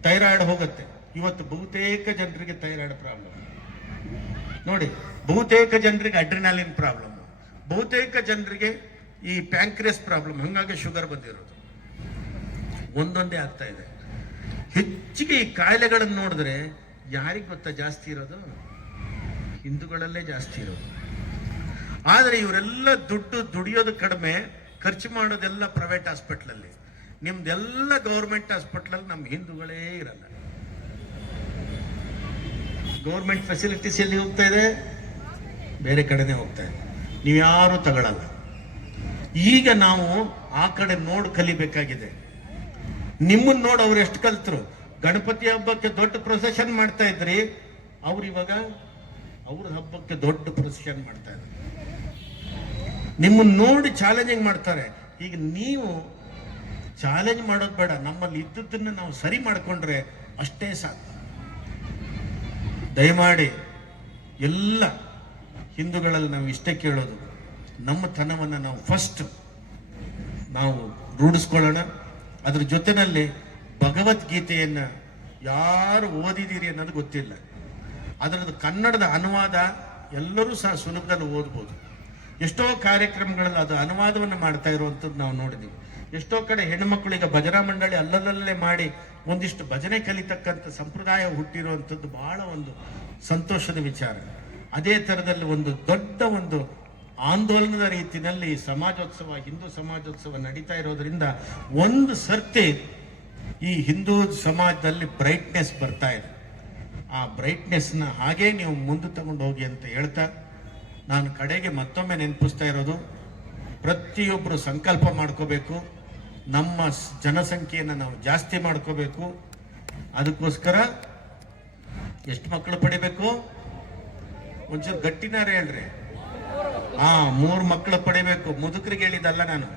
ಥೈರಾಯ್ಡ್ ಹೋಗುತ್ತೆ. ಇವತ್ತು ಬಹುತೇಕ ಜನರಿಗೆ ಥೈರಾಯ್ಡ್ ಪ್ರಾಬ್ಲಮ್ ನೋಡಿ, ಬಹುತೇಕ ಜನರಿಗೆ ಅಡ್ರಿನಾಲಿನ್ ಪ್ರಾಬ್ಲಮ್, ಬಹುತೇಕ ಜನರಿಗೆ ಈ ಪ್ಯಾಂಕ್ರಿಯಸ್ ಪ್ರಾಬ್ಲಮ್. ಹಂಗಾಗಿ ಶುಗರ್ ಬಂದಿರೋದು ಒಂದೊಂದೇ ಆಗ್ತಾ ಇದೆ. ಹೆಚ್ಚಿಗೆ ಈ ಕಾಯಿಲೆಗಳನ್ನು ನೋಡಿದ್ರೆ ಯಾರಿಗೆ ಗೊತ್ತಾ ಜಾಸ್ತಿ ಇರೋದು? ಹಿಂದೂಗಳಲ್ಲೇ ಜಾಸ್ತಿ ಇರೋದು. ಆದರೆ ಇವರೆಲ್ಲ ದುಡ್ಡು ದುಡಿಯೋದು ಕಡಿಮೆ, ಖರ್ಚು ಮಾಡೋದೆಲ್ಲ ಪ್ರೈವೇಟ್ ಹಾಸ್ಪಿಟ್ಲಲ್ಲಿ. ನಿಮ್ದೆಲ್ಲ ಗೌರ್ಮೆಂಟ್ ಹಾಸ್ಪಿಟಲ್ ನಮ್ಮ ಹಿಂದೂಗಳೇ ಇರಲ್ಲ. ಗೌರ್ಮೆಂಟ್ ಫೆಸಿಲಿಟೀಸ್ ಎಲ್ಲಿ ಹೋಗ್ತಾ ಇದೆ? ಬೇರೆ ಕಡೆನೇ ಹೋಗ್ತಾ ಇದೆ. ನೀವ್ಯಾರು ತಗೊಳ್ಳಲ್ಲ. ಈಗ ನಾವು ಆ ಕಡೆ ನೋಡಿ ಕಲಿಬೇಕಾಗಿದೆ. ನಿಮ್ಮನ್ನ ನೋಡಿ ಅವ್ರು ಎಷ್ಟು ಕಲ್ತರು. ಗಣಪತಿ ಹಬ್ಬಕ್ಕೆ ದೊಡ್ಡ ಪ್ರೊಸೆಷನ್ ಮಾಡ್ತಾ ಇದ್ರಿ, ಅವ್ರು ಇವಾಗ ಅವ್ರ ಹಬ್ಬಕ್ಕೆ ದೊಡ್ಡ ಪ್ರೊಸೆಷನ್ ಮಾಡ್ತಾ ಇದ್ದಾರೆ. ನಿಮ್ಮನ್ನ ನೋಡಿ ಚಾಲೆಂಜಿಂಗ್ ಮಾಡ್ತಾರೆ. ಈಗ ನೀವು ಚಾಲೆಂಜ್ ಮಾಡೋದು ಬೇಡ, ನಮ್ಮಲ್ಲಿ ಇದ್ದದ್ದನ್ನ ನಾವು ಸರಿ ಮಾಡಿಕೊಂಡ್ರೆ ಅಷ್ಟೇ ಸಾಕು. ದಯಮಾಡಿ ಎಲ್ಲ ಹಿಂದೂಗಳಲ್ಲಿ ನಾವು ಇಷ್ಟೇ ಕೇಳೋದು, ನಮ್ಮ ತನವನ್ನು ನಾವು ಫಸ್ಟ್ ನಾವು ರೂಢಿಸ್ಕೊಳ್ಳೋಣ. ಅದ್ರ ಜೊತೆಯಲ್ಲಿ ಭಗವದ್ಗೀತೆಯನ್ನು ಯಾರು ಓದಿದ್ದೀರಿ ಅನ್ನೋದು ಗೊತ್ತಿಲ್ಲ. ಅದರದ್ದು ಕನ್ನಡದ ಅನುವಾದ ಎಲ್ಲರೂ ಸಹ ಸುಲಭದಲ್ಲಿ ಓದ್ಬೋದು. ಎಷ್ಟೋ ಕಾರ್ಯಕ್ರಮಗಳಲ್ಲಿ ಅದು ಅನುವಾದವನ್ನು ಮಾಡ್ತಾ ಇರುವಂಥದ್ದು ನಾವು ನೋಡಿದ್ದೀವಿ. ಎಷ್ಟೋ ಕಡೆ ಹೆಣ್ಣುಮಕ್ಕಳಿಗೆ ಭಜನಾ ಮಂಡಳಿ ಅಲ್ಲಲ್ಲೇ ಮಾಡಿ ಒಂದಿಷ್ಟು ಭಜನೆ ಕಲಿತಕ್ಕಂಥ ಸಂಪ್ರದಾಯ ಹುಟ್ಟಿರುವಂಥದ್ದು ಬಹಳ ಒಂದು ಸಂತೋಷದ ವಿಚಾರ. ಅದೇ ಥರದಲ್ಲಿ ಒಂದು ದೊಡ್ಡ ಒಂದು ಆಂದೋಲನದ ರೀತಿಯಲ್ಲಿ ಸಮಾಜೋತ್ಸವ, ಹಿಂದೂ ಸಮಾಜೋತ್ಸವ ನಡೀತಾ ಇರೋದ್ರಿಂದ ಒಂದು ಸರ್ತಿ ಈ ಹಿಂದೂ ಸಮಾಜದಲ್ಲಿ ಬ್ರೈಟ್ನೆಸ್ ಬರ್ತಾ ಇದೆ. ಆ ಬ್ರೈಟ್ನೆಸ್ನ ಹಾಗೇ ನೀವು ಮುಂದೆ ತಗೊಂಡು ಹೋಗಿ ಅಂತ ಹೇಳ್ತಾ, ನಾನು ಕಡೆಗೆ ಮತ್ತೊಮ್ಮೆ ನೆನಪಿಸ್ತಾ ಇರೋದು, ಪ್ರತಿಯೊಬ್ಬರು ಸಂಕಲ್ಪ ಮಾಡ್ಕೋಬೇಕು. ನಮ್ಮ ಜನಸಂಖ್ಯೆಯನ್ನು ನಾವು ಜಾಸ್ತಿ ಮಾಡ್ಕೋಬೇಕು. ಅದಕ್ಕೋಸ್ಕರ ಎಷ್ಟು ಮಕ್ಕಳು ಪಡಿಬೇಕು? ಒಂಚೂರು ಗಟ್ಟಿನಾರ ಹೇಳ್ರಿ. 3 ಮಕ್ಕಳು ಪಡಿಬೇಕು. ಮುದುಕರಿಗೆ ಹೇಳಿದಲ್ಲ ನಾನು.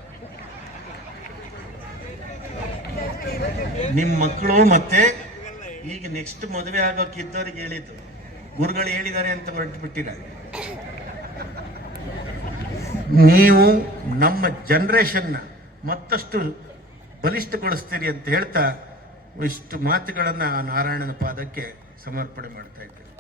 ನಿಮ್ಮ ಮಕ್ಕಳು ಮತ್ತೆ ಈಗ ನೆಕ್ಸ್ಟ್ ಮದುವೆ ಆಗೋಕ್ಕಿದ್ದವ್ರಿಗೆ ಹೇಳಿದ್ದು, ಗುರುಗಳು ಹೇಳಿದ್ದಾರೆ ಅಂತ ಹೊರಟುಬಿಟ್ಟಿರ. ನೀವು ನಮ್ಮ ಜನರೇಷನ್ನ ಮತ್ತಷ್ಟು ಬಲಿಷ್ಠಗೊಳಿಸ್ತೀರಿ ಅಂತ ಹೇಳ್ತಾ ಇಷ್ಟು ಮಾತುಗಳನ್ನು ಆ ನಾರಾಯಣನ ಪಾದಕ್ಕೆ ಸಮರ್ಪಣೆ ಮಾಡ್ತಾ ಇದ್ದೇವೆ.